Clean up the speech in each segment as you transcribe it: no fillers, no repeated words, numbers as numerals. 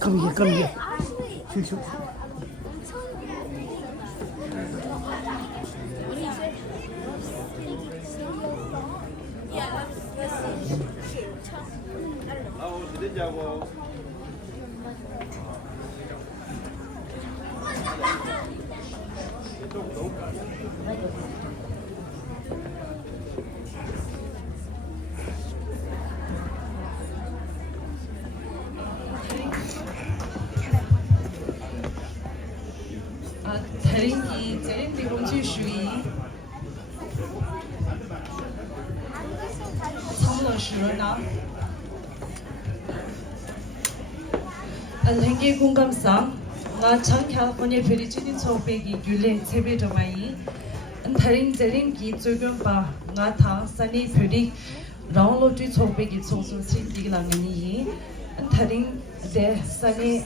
Come here. Shoot. 다른기 제림디 공주슈이 성로슈나 알행기 공감상 나 장캘리포니아 베리지닌 소백이 귤레 세베도마이 다른 제림기 조금바 나타 산이 베리 라운로드 소백이 소소 스리디글랑니 다른 데 산이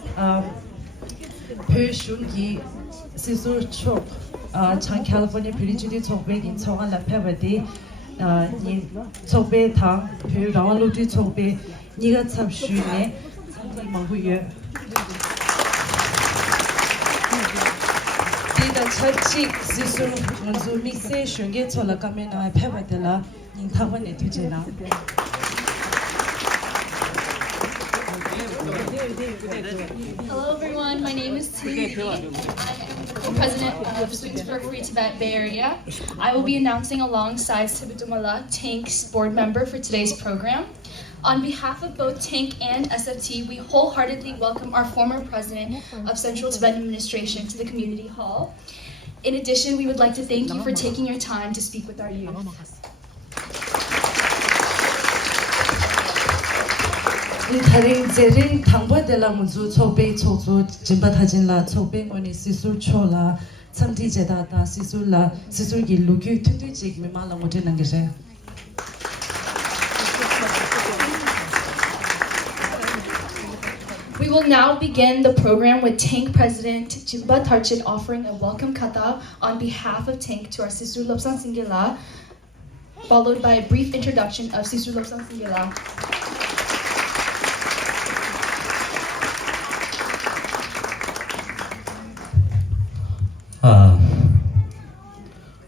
Pershungi Sisur Chop Chan California Purity Tobe in Tonga La Pevade Tobe Tang Per Rawaluti Tobe Niga Tabshune Mahuye Dida Chachi Sisur Manzu Mixe Shunge Tola Kamena Pevadela in Tawan Etujena. Hello everyone, my name is T. I am co-president of Students for Free Tibet Bay Area. I will be announcing alongside Sibitumala, TANK's board member for today's program. On behalf of both TANK and SFT, we wholeheartedly welcome our former president of Central Tibetan Administration to the community hall. In addition, we would like to thank you for taking your time to speak with our youth. 다른 제린 당보들라 문주 초배 초조 진바타진라 초배 원이 시술 초라 참디제다다 시술라 시술기 루규 튼뒤지 미말라 못하는 게세. We will now begin the program with TANK President Jimba Tarchin offering a welcome kata on behalf of TANK to our Sister Lobsang Singila, followed by a brief introduction of Sister Lobsang Singila.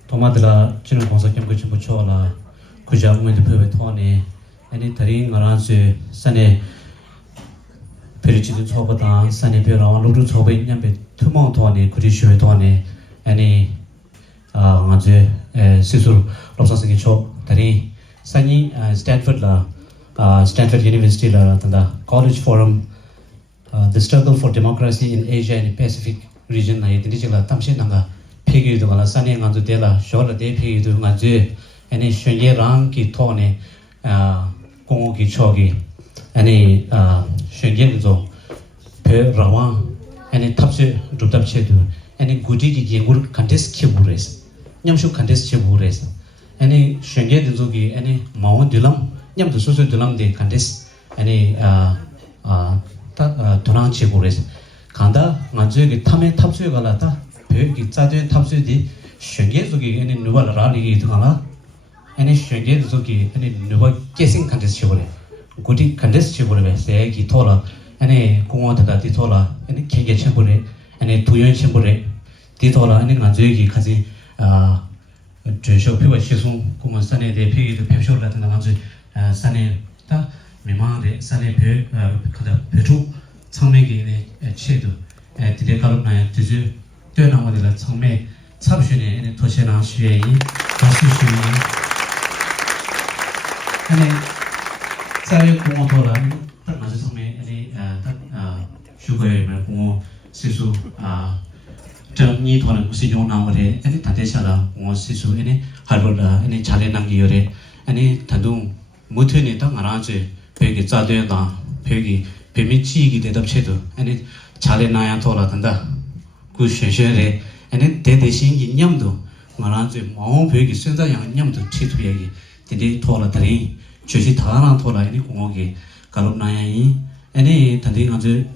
토마들라 지는 공사겸 그 전부 초라 구자문의 대표의 토네 아니 다른 거란스 산에 페리치도 초보다 산에 별로 로드 초배 냠베 투몽 토네 구리슈의 토네 아니 아제 시술 롭사스기 초 다리 산이 스탠퍼드라 Stanford University la tanda college forum the struggle for democracy in Asia and Pacific region na yedini chila tamshin nanga phegi du gala sane nganju dela shola de phegi du nganju ani shwenye rang ki thone kongo ki chogi ani shwenye zo pe rawa ani thapse duptapche du ani gudi ki gengur contest ki bures nyamshu contest che bures ani shwenye du zo ki ani mawo dilam nyamdu soso dilam de contest ani 타 도랑 치고레스 간다 만주기 탐에 탑수에 갈라다 벽이 짜된 탑수디 쉔게족이 아니 누발라라리 들어가나 아니 쉔게족이 아니 누바 게싱 컨테스트 치고레 고디 컨테스트 치고레 세기 토라 아니 공원다다 디토라 아니 케게 치고레 아니 두연 치고레 디토라 아니 만주기 가지 저쇼 피바 시송 고만산에 대피도 표시를 같은 만주 산에 다 미망의 산에 그다 배주 청매기의 체도 디데 갈업나야 디즈 뛰어나고들 청매 삽신에 도시나 수행이 가수수행이 아니 자유 공원도라 딱 맞은 청매 아니 딱 슈거에 공원 시수 정리 도는 것이 용나오래 아니 다대샤라 공원 시수 아니 할로라 아니 잘해 남기요래 아니 단둥 못해니 딱 알아지 벽이 짜되다 벽이 뱀이치기 대답체도 아니 잘해 나야 돌아간다 그 셔셔에 아니 대대신 인념도 말하지 뭐 벽이 쓴다 양념도 치투 얘기 디디 돌아들이 주시 다나 돌아 아니 공옥이 갈업나야이 아니 단디 아주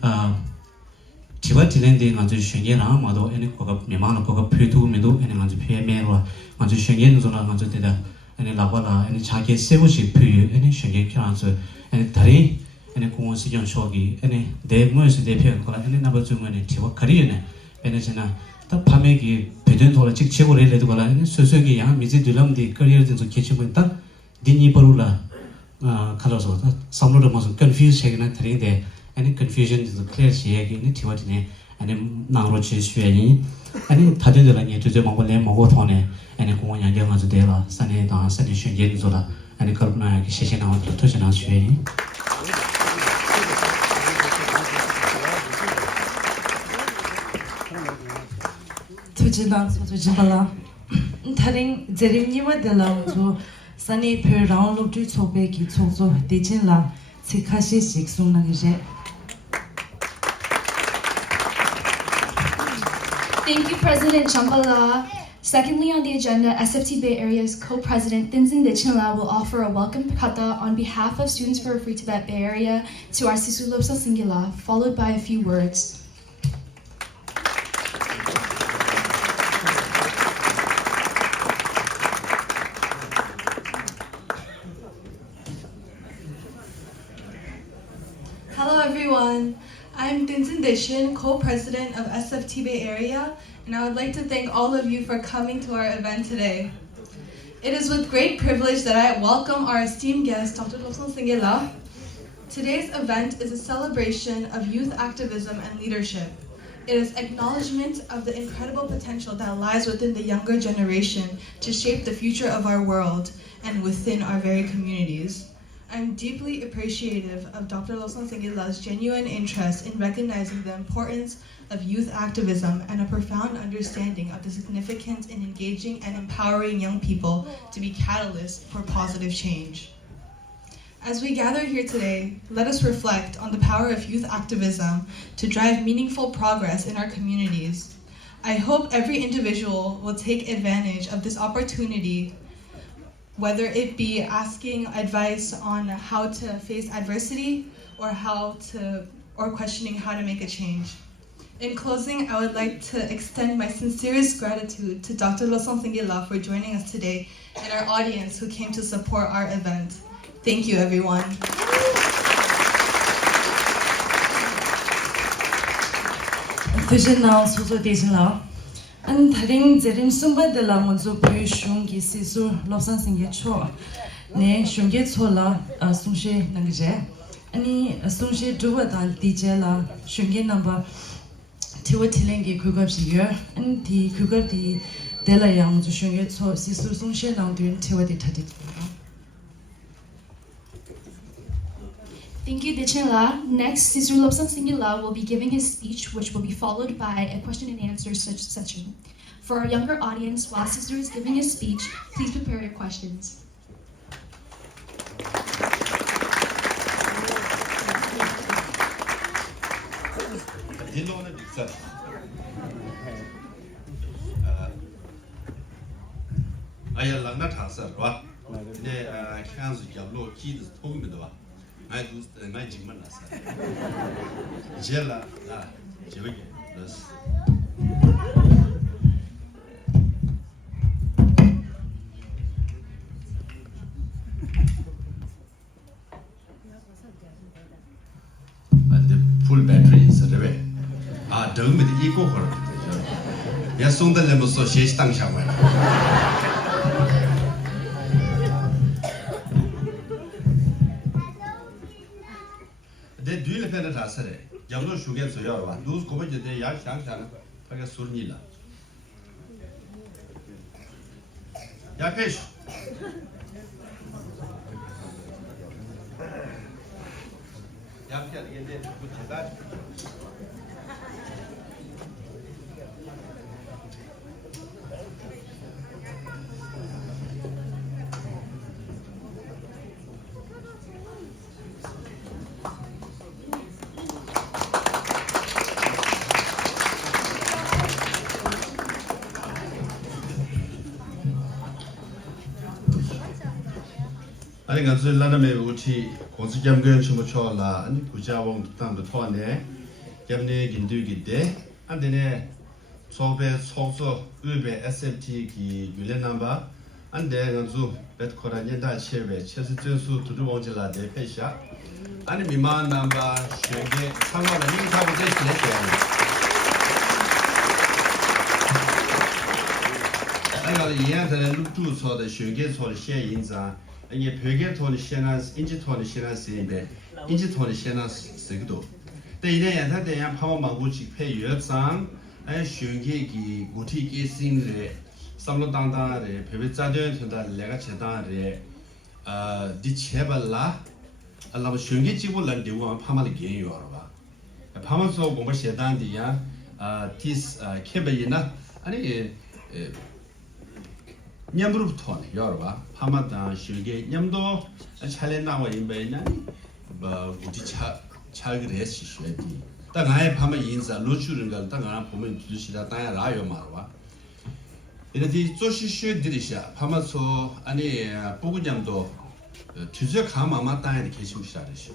지바지는데 아주 셔게나 마도 아니 거가 미만한 거가 표도 메도 아니 아주 피에메로 아주 셔게는 존나 아주 되다 아니 라발라 아니 자기 세고시 표유 아니 신경 켜서 아니 다리 아니 공원 시경 쇼기 아니 대모에서 대표 거라 아니 나버 중간에 지와 가리네 아니 지나 딱 밤에기 배전 돌아 직책으로 해도 거라 아니 소소기 양 미지 둘람디 커리어 좀 개치고 있다 디니 버루라 칼로서 삼로도 무슨 confuse 해기는 다리인데 아니 confusion is clear 시에기는 티와디네 아니 나로치 수행이 아니 다들들은 이제 먹을래 먹어 돈에 아니 공원 양경 아주 되라 산에 다 산에 쉬게 되라 아니 그러나 시시나와 토지나 수행이 투지당 소주지발라 다른 제림니와 del아우조 산에 페라운로드 초베기 초조 대진라 치카시식 송나기제 Thank you, President Champala. Secondly on the agenda, SFT Bay Area's co-president Tenzin Dechinla will offer a welcome kata on behalf of Students for a Free Tibet Bay Area to our Sisu Lobsang Singila, followed by a few words. Hello everyone, I'm Tenzin Dechin, co-president of SFT Bay Area, and I would like to thank all of you for coming to our event today. It is with great privilege that I welcome our esteemed guest, Dr. Lobsang Singila. Today's event is a celebration of youth activism and leadership. It is acknowledgement of the incredible potential that lies within the younger generation to shape the future of our world and within our very communities. I'm deeply appreciative of Dr. Lobsang Singila's genuine interest in recognizing the importance of youth activism and a profound understanding of the significance in engaging and empowering young people to be catalysts for positive change. As we gather here today, let us reflect on the power of youth activism to drive meaningful progress in our communities. I hope every individual will take advantage of this opportunity, whether it be asking advice on how to face adversity or questioning how to make a change. In closing, I would like to extend my sincerest gratitude to Dr. Lobsang Singila for joining us today and our audience who came to support our event. Thank you, everyone. 투지당 소조 대진라 안 다른 제림 숨바들라 먼저 보여숑기 시수 롭상 생게초 네 숑게 초라 숨셰 능제 아니 숨셰 두바단 디젤라 숑게 넘버 티워틸랭게 그겁시여 안디 그거디 델라양 숑게 초 시수 숨셰 나운드인 티워디 타디 Thank you, Dechinla. Next, Sisu Lobsang Singila will be giving his speech, which will be followed by a question and answer session. For our younger audience, while Sisu is giving his speech, please prepare your questions. I do the magic manas. Jella, Jevig, the full battery is the way. Dome with the eco. Yes, soon the level so she's tongue shower. Do you live in a Tasare? Yamno Sugar Soyava, those commented the Yak Shankan, like a Surnila. Yakish. Yakia, get that. 아니 간수 라나메 우치 고수겸근 shumochola 아니 구자봉 땅도 토네 겸네 긴두기데 안데네 소베 소소 의베 SFT 기 율레 넘버 안 돼. 가서 배 코라니 다 체외 체스 전수 두두봉지라 대패샤. 아니 미만 남바 쉐게 상관은 인사하고 대신에 아니 이해한테는 룩주 소의 쉐게 소의 시인자 아니 벽에 돈이 시나 인지 돈이 시나 세인데 인지 돈이 시나 세기도 근데 이내 연타대야 파워망구직 폐유업상 아니 쉐게기 구티기 싱레 삼로당당레 베베자전 전다 내가 제단레 디체발라 알라바 쉐게 지고 란데고 파마를 게요 알아봐 파마서 공부 제단디야 티스 케베이나 아니 냠부부터 여러봐 파마다 쉐게 냠도 찰레 나와 임베냐 구티 차를 했지 쉐디 땅아에 파마 인사 로추는 걸 땅아 보면 주시다 땅에 라요 말와 이렇게 조시슈 들이샤 파마소 아니 보고냠도 주저 가마마 땅에 계시무시라르시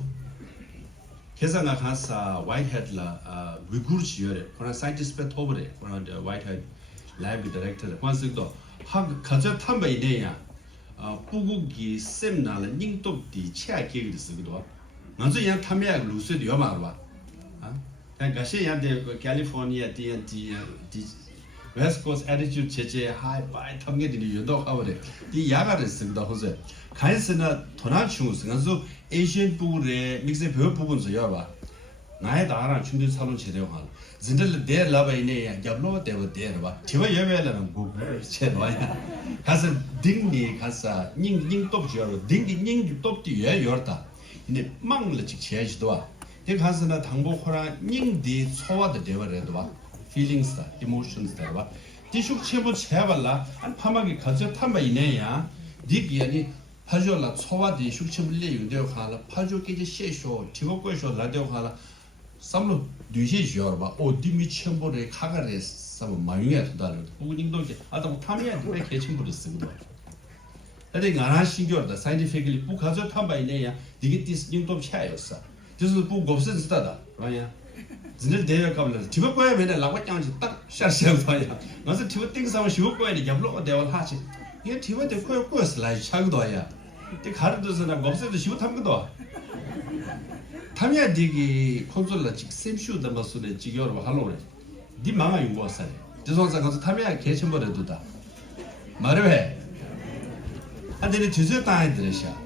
계산가 가사 화이트헤드라 위구르 지열에 그런 사이언티스트 토브레 그런 화이트헤드 라이브 디렉터 관습도 학 가져 탐바이네야 부국이 셈나는 닝톱디 체아기를 쓰기도 먼저 양 탐야 루스도 요마봐 가시 양데 캘리포니아 DNT West Coast attitude 제제 하이 바이 탐게들이 유도하버래 이 야가를 쓰기도 하세 간스나 도나충스 간수 에이시안 부르에 믹스 별 부분서 여봐 나의 다랑 충분 살론 제대로 할 진들 대 라바이네 잡로 대버 대봐 제가 예배라는 거 제와야 가서 딩니 가서 닝닝 똑지어로 딩닝 똑디 예 열다 근데 망을 직체지도 와 내가 가서나 당보호라 닝디 소화도 되버래도 봐 feelings 다 emotions 다 봐. 디슈크 체부 체발라 안 파마기 가져 탐바 이내야. 디기아니 파조라 소와디 슈크체블리 윤데오 하라 파조케지 셰쇼 티고고쇼 라데오 하라 삼로 뒤시죠 봐. 오 디미 첨보레 카가레 삼 마유야 도달. 부닝도게 아도 탐이야 왜 개침부를 쓰고. 근데 나라 신경다 사이언티픽ली 부 가져 탐바 이내야. 디게 디스 닝도 차였어. 그래서 부 없었다. 뭐야? 진짜 대여 가면 티버거에 맨날 라고짱지 딱 샤샤고 봐야 그래서 티버 띵사면 쉬고거에 잡로 대원 하지 이게 티버 때 코요 슬라이 차고도 와야 때 가르도서 나 없어도 쉬고 탐거도 탐이야 디기 콘솔라 직 샘슈다 마소네 지겨로 할로래 니 망아 용거 살래 저선사 가서 탐이야 개천버려도다 말을 해 안되는 주저 따이들이셔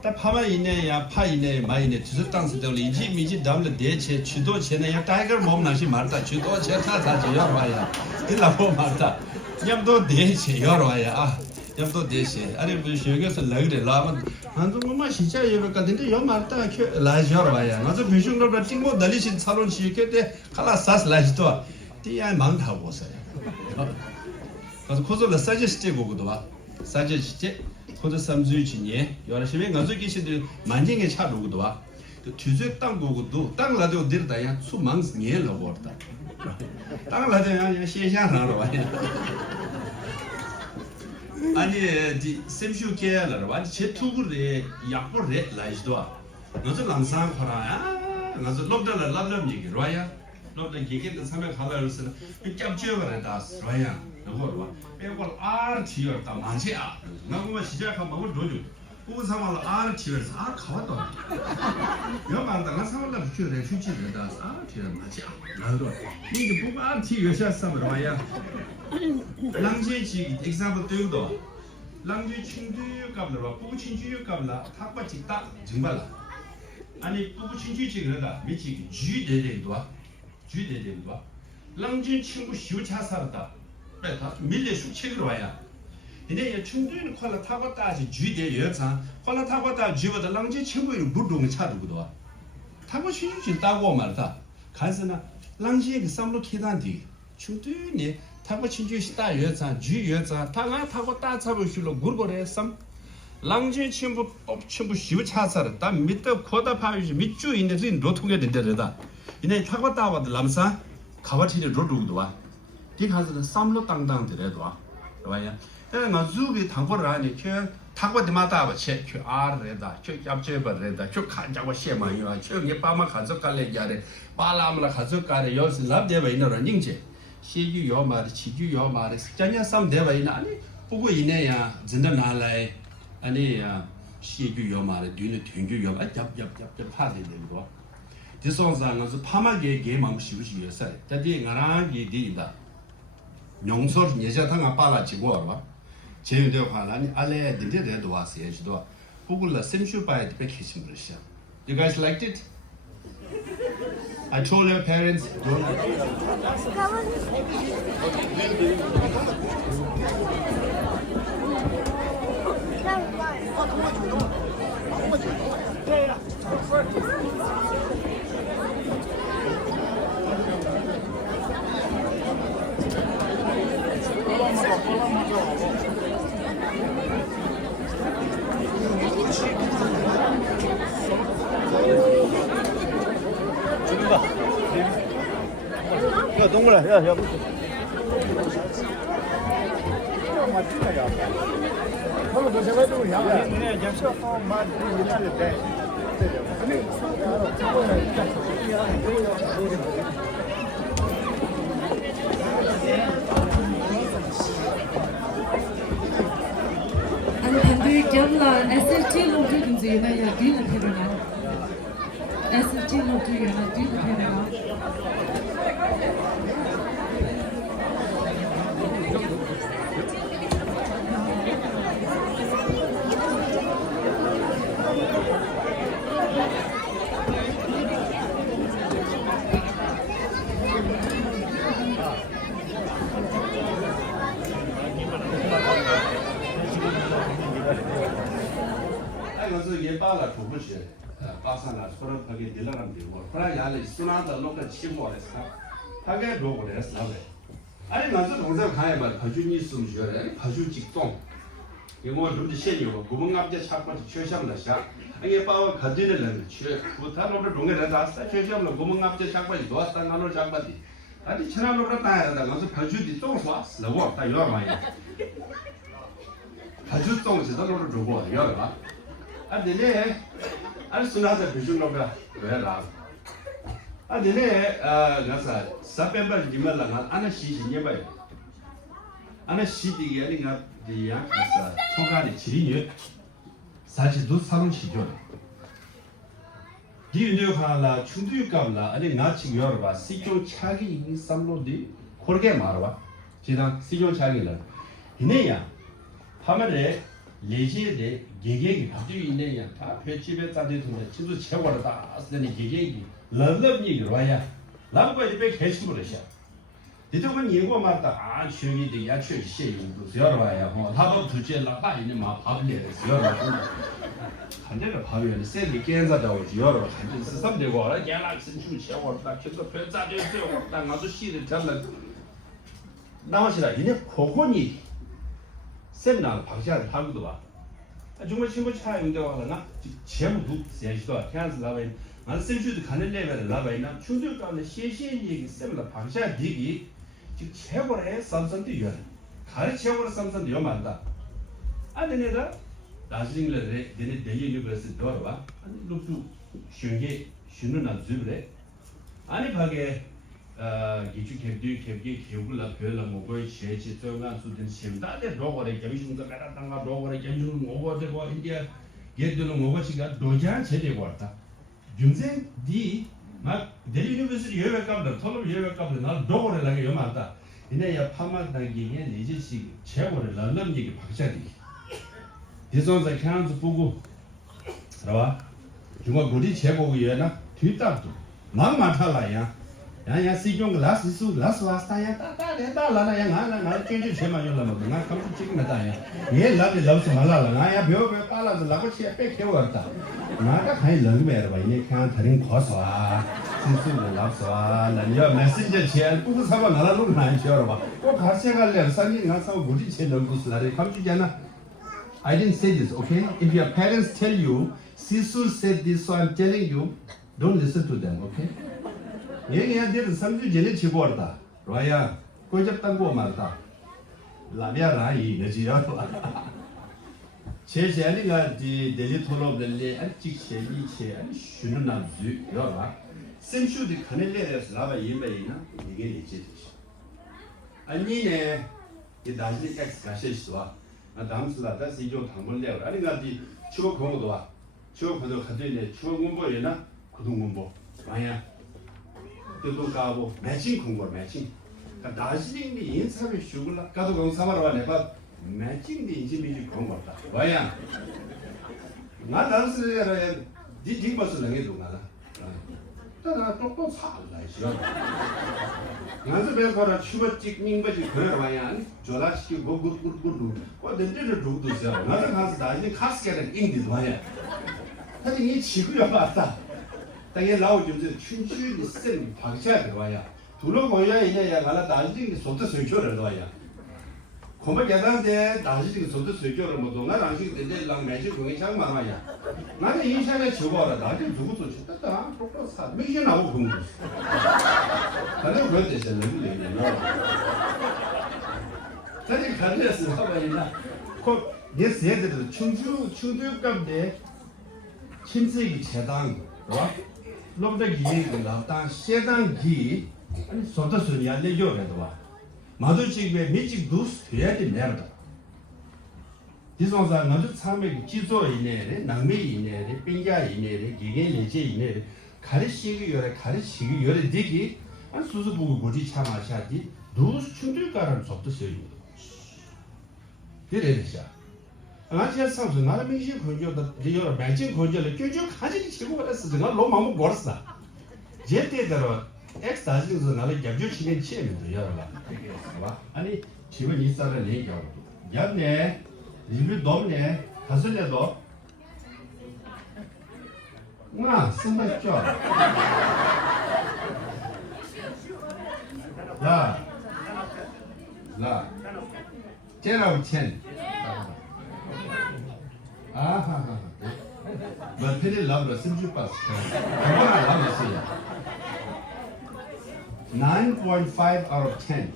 다 파마 이내야 파 이내 마이내 주저 땅스 때문에 이지 미지 담을 대체 주도 제내야 타이거 몸 나시 말다 주도 제타 다 지어 봐야 일라고 말다 냠도 대체 여러 와야 냠도 대체 아니 무슨 여기서 라그래 라면 한도 뭐만 진짜 예를 가는데 여 말다 그 라지어 봐야 나도 비중으로 띵고 달리신 살론 시게 때 칼라사스 라지도 뒤에 망다 보세요 그래서 코즈를 사제시제 고고도 봐 사제시제 코드 삼주지니 여러시면 가족이시들 만쟁이 차로고도 와. 그 주제 땅 고고도 땅 라디오 들다야 수망스 녀로 버다. 땅 라디오야 시장하러 와야. 아니 디 셈슈케라로 아니 제투그레 약보레 라이스도 와. 너저 랑상 거라야. 너저 롭달라 랍랍 얘기 로야. 롭달 얘기는 사면 가라르서 capture 로야. 너거 와. 배걸 RTR 다 많지야. 나고만 시작한 방을 도주. 그 상황을 RTR에서 가왔다. 여만다 나 상황을 붙여내 휴지에다 RTR 맞지야. 나도 이게 보고 RTR 시작하면 와야. 랑제지 example 되고도 랑제 친구 값을 봐. 보고 친구 값을 탁바 찍다 정말. 아니 보고 친구 찍으다 미치 주대대도 와. 주대대도 와. 랑제 친구 시우차 살았다. 다 밀레 숙책으로 와야. 이제 충분히 콜라 타고 따지 주대 여자 콜라 타고 따 주보다 랑지 친구를 무동을 차두고도 와. 타고 쉬지 따고 말다. 간서나 랑지의 그 삼로 계단디 충분히 타고 친구 시다 여자 주 여자 타가 타고 따 잡으실로 물고래 삼 랑지 친구 친구 쉬우 차사를 딱 밑에 코다 파위지 밑주 있는데 로통게 된다르다. 이제 타고 따와도 람사 가바치를 로루고도 와. 이 가서는 삼로 땅땅들에도 와. 봐야. 나 주비 당고를 하니 그 타고 데마다 버체 그 아르다. 그 잡제버레다. 그 간자고 셰마요. 저기 빠마 가져갈래 야래. 빨라물라 가져가래. 여기서 랍데바 있는 닝제. 시주 요 말이 지주 요 말이 스자냐 삼 데바 있는 아니 不过以内呀，真的拿来，安尼呀，戏剧有嘛的，对呢，团剧有，哎，就怕的那个。这上上我是怕嘛给忙休息有噻，但是我那给的，农村人家他们把那结果了，这样的话，那你阿来人家来多少钱是多，不过了生出来别开心不是啊 ？You guys liked it? I told your parents don't. 야, 동그라, 야, 야. And Pandu Gamla SFT Lotu Gunzina ya Dina Pirana. SFT Lotu Yana Dina Pirana. 그래서 예빠라 두부시 빠사나 서로 거기 들어가면 되고 그러나 야래 순화도 놓고 치고 해서 하게 놓고 해서 아니 먼저 동생 가야 말 가준이 있으면 줘야 가준 직동 이거 좀 시행이고 구멍감제 찾고 최상라샤 이게 빠와 가지는 취 부타로를 동네에 다서 최상로 구멍감제 찾고 놓았다 나로 잡아디 아니 천안으로 다야다 가서 가준이 똥 쏴. 너고 다 이거 많이 가준 똥 제대로 주고 이거 봐 아들네 아니 순화자 비중로가 왜라 아들네 가서 사페바 디말랑 아나 시신이 봐요 아나 시디게 아니가 디야 가서 초가리 지리니 사실도 사는 시죠 디은요 하나 충두유감라 아니 나치 여러봐 시경 차기 인삼로디 고르게 말아봐 지난 시경 차기는 이내야 하면에 레지에 개개기 바뀌어 있네야 다 배집에 짜대도네 진짜 최고다 쓰는 개개기 런런이 그러야 남과에 배 개심으로셔 대통령 예고 맞다 아 저기도 야채 시행도 여러봐야 뭐 다도 두제 나가 있는 마 밥이래 여러봐 한대가 밥이는 세리 견자다고 여러봐 한대 쓰삼되고 알아 걔라 신주 최고다 계속 배 짜대도 딱 나도 시를 잡는 나오시라 이제 고고니 세미나 방식을 하고도 봐. 정말 친구 차이인데 와나 제목도 제시도 태안스 라바인 난 센슈도 가는 레벨을 라바인나 충돌 가운데 시시한 얘기 세미나 방식을 되기 지금 최고의 삼선도 요 가르쳐버려 삼선도 요 만다. 아내네가 나중에 내내 내일 그래서 들어봐. 아니 룩도 쉬게 쉬는 날 주브래. 아니 바게 기초 캡기 기억을 별로 먹고 제시 저가 수든 심다데 로거래 겸중도 가다가 로거래 겸중 먹어되고 인디아 얘들은 먹어지가 도장 제대로 왔다. 중생 디막 대리 유니버시티 여백값들 톨로 여백값들 나 로거래 나게 요만다. 이내야 파마다기에 내지식 최고를 런던 얘기 박자디. 디선자 칸즈 보고 알아봐. 중국 우리 제국이에나 뒤답도 막 많다라야. 야야 시경 라스 와스타야 따따레다라나 야나 쩐지 제마요라 나 컴퓨터 찍는다야 얘 라비 러스 말라라 나야 벼벼 빨라서 라고치에 뺏겨왔다 나가 가이 런베르 봐 이네 칸 다른 거서와 신수를 랍서와 나야 메시지 제일 부부 사과 나라로 난 줘라 봐또 같이 갈래 산지 나서 우리 제 넘고스라리 컴퓨터잖아 I didn't say this okay if your parents tell you Sisul said this so I'm telling you don't listen to them okay 얘기한테는 삼주 전에 치고 왔다. 로야, 꼬잡단 거 말다. 라비아라 이 내지요. 제시아니가 디 델리 톨로벨리 안직 셰리체 안 쉬는 남주 여라. 센슈디 카넬레스 라바 이메이나 이게 이제 아니네. 이 나중에 깍스 가실 수와 담슬라 다 시종 당물 내고 아니 가지 추억 공부도 와 추억 공부 가지네 추억 공부에나 구동 공부 와야 또 가고 매칭 공부 매칭 나시링이 인사를 쉬고라 가도 공사마로 내가 매칭이 인지미지 공부다 와야 나 담슬라 니 벌써 내게 동하다 나 똑똑 살라 있어 나서 배워라 추버 찍는 거지 그래 와야 졸아시키고 굿굿굿 어딘지를 두고도 있어 나서 가서 나중에 카스케는 인디도 와야 사실 이 지구야 맞다 당에 나오지 춘추리 쓴 박샤 들어와야 둘러보야 이제야 가라 나중에 소트 설교를 넣어야 고마 계산대 나중에 소트 설교를 뭐 동안 안식 때에 랑 매주 공이 장 많아야 나는 인생에 적어라 나중에 누구도 쳤다 똑똑 사 미션 나오고 공부 나는 그럴 때 있어요 사실 가르쳤어 봐봐야 그 예세들도 충주감대 친세기 제당 와 놈들 기회가 당 세당기 소트 소리야 내려도 와 마주치게 미직 두스 해야 돼 내다 디송사 나도 참에 기조 이내에 낭매 이내에 빙자 이내에 기계 내제 이내에 가르치기 열에 되기 안 수수 보고 고지 참아샤디 두스 충들가를 접듯이 이래야 아치야 상수 나를 미시 건조다 리얼 매진 건조를 껴줘 가지기 치고 그랬어 내가 너무 마음 걸었어 제때대로 엑스타즈에서 나를 잡주치는 치면도 여러분 아니 집은 이사를 얘기하고 였네 리뷰 넘네 가슬래도 나 쓴다죠 라 10 out of 10 아하하 뭐 페리 라브라 심주 빠스 그거나 라브스야 9.5 out of 10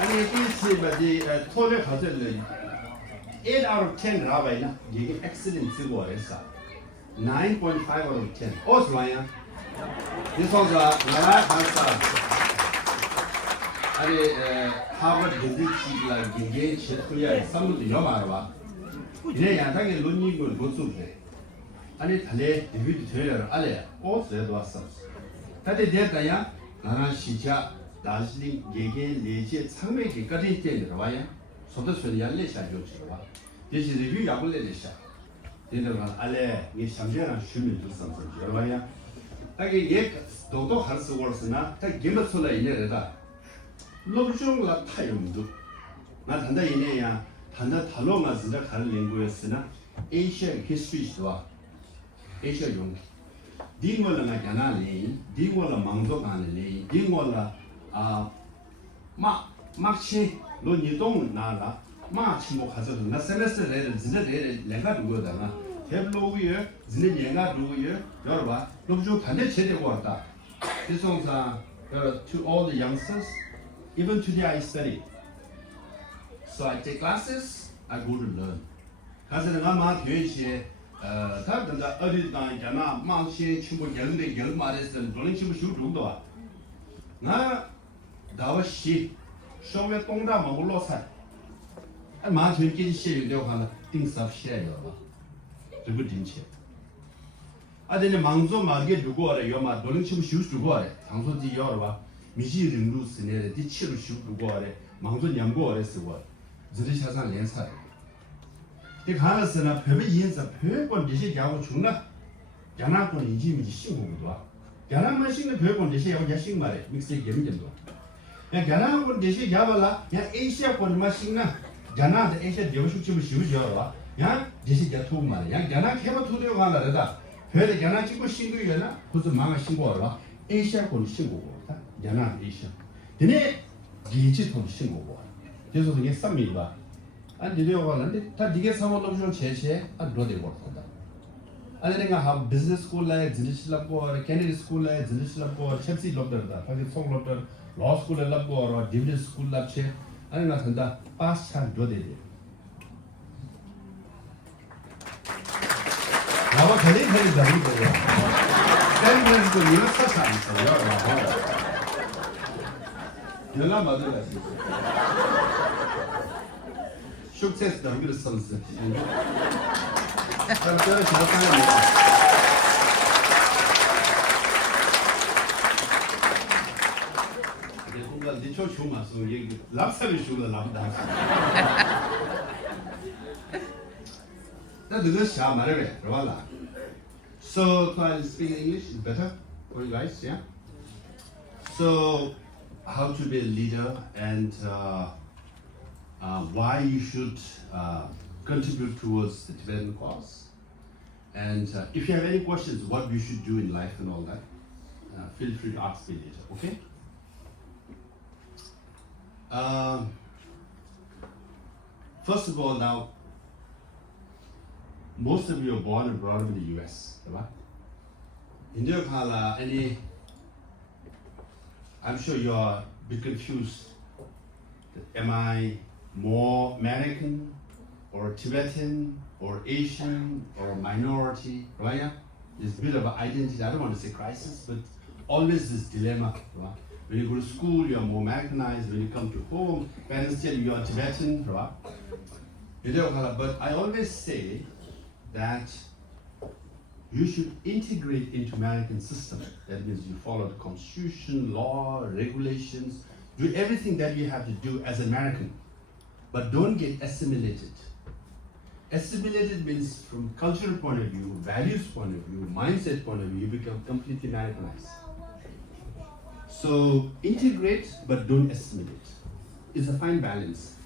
아니 이次토를 가져를 8 out of 10 라바이나 이게 excellent 거였어 9.5 out of 10 어서와야 이소가 나라 간사 아니 하버드 비즈니스가 기계 최초야 상무도 여마와 이래 야당의 논의를 고수해 아니 달래 리뷰도 되려를 알아야 어서도 왔어 다들 됐다야 나라 시작 나시링 예게 내제 상매기까지 때는 와야 소도 소리 알레샤 줘서 와 대신 리뷰 약을 내셔 얘들은 알레 이 상대랑 쉬면 좀 상상이 와야 딱이 예 도도 할 수가 없으나 딱 게임을 sol라 이내다 럽중라 타임도 나 단다 이내야 단다 달로가 진짜 가는 랭구였으나 에이시아 히스토리스와 에이시아 용 딩월라 야나리 딩월라 망조가네 딩월라 막시 논이동 나라 마치 뭐 가져도 나 세메스터를 진짜 내가 누구다나 태블로그에 진짜 내가 누구에 여러분 럽중 단대 제대로 왔다 지성사 to all the youngsters even today I study so I take classes I go to learn 가서 내가 막 교회시에 다른가 어디다 있잖아 망시 친구 연대 연말에서 놀린 친구 쉬고 정도 나 다와시 쇼웨 동다 먹을로 살 마 저기 시에요 하나 띵삽 시에요 저거 진짜 아데네 망조 마게 두고 알아 요마 놀린 친구 쉬고 두고 알아 장소지 여러와 미지를 루스네 디치로 쉬고 두고 알아 망조 냠고 알아 쓰고 저리 사상 연사 이 가르스나 배배 인사 배권 대신 야고 중나 야나권 인지미 신고도 와 야나만 신의 배권 대신 야고 야신 말에 믹스 게임도 야 야나권 대신 야발라 야 에이시아권 마신나 야나데 에이시아 대우식집을 쉬우죠 야 대신 야 투 말에 야 야나 개바 투되어 가나다 배에 야나 찍고 신고이나 무슨 망아 신고하라 에이시아권 신고고 야나 에이시아 근데 기지통 신고고 그래서 이게 쌈미가 안 되려고 하는데 다 이게 사모업종 제시에 안 로데고 한다. 아니 내가 하 비즈니스 스쿨에 진실랍고 캐네디 스쿨에 진실랍고 챕시 럽더다. 파지 송럽더 로 스쿨에 랍고 디비전 스쿨 랍체 아니 나 한다. 파스찬 로데데. 나와 갈리 자리 거야. 댄스 그 이런 사상 있어요. 연락 받으라. Success 다 그랬어. 저는 잘 살아요. 뭔가 니초 좋아서 얘기 랍사비 좋아 랍다. 나 너가 샤 말해. 그러라. So, can I speak in English? It's better for you guys, yeah? So, how to be a leader and why you should contribute towards the Tibetan cause. And if you have any questions, what you should do in life and all that, feel free to ask me later, okay? First of all, now, most of you are born and brought up in the US, right? India Kala, I'm sure you're a bit confused. Am I more American or Tibetan or Asian or minority, right? There's a bit of an identity, I don't want to say crisis, but always this dilemma, right? When you go to school, you're more Americanized. When you come to home, parents tell you you're Tibetan, right? But I always say that you should integrate into American system. That means you follow the constitution, law, regulations, do everything that you have to do as American, but don't get assimilated. Assimilated means from cultural point of view, values point of view, mindset point of view, you become completely Americanized. So integrate, but don't assimilate. It's a fine balance.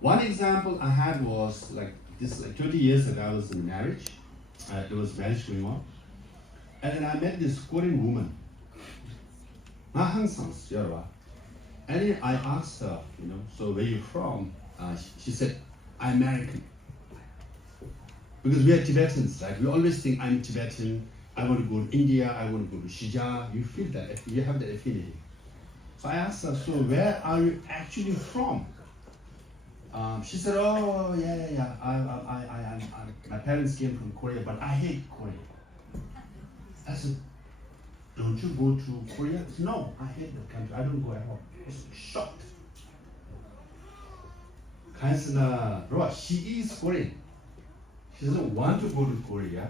One example I had was like 20 years ago, I was in marriage. There was marriage going on. And then I met this Korean woman. And then I asked her, so where you from? She said, I'm American. Because we are Tibetans, right? We always think I'm Tibetan, I want to go to India, I want to go to Shija. You feel that, you have that affinity. So I asked her, so where are you actually from? She said, oh, yeah. My parents came from Korea, but I hate Korea. I said, don't you go to Korea? Said, no, I hate the country. I don't go at all. I was shocked. She is Korean. She doesn't want to go to Korea.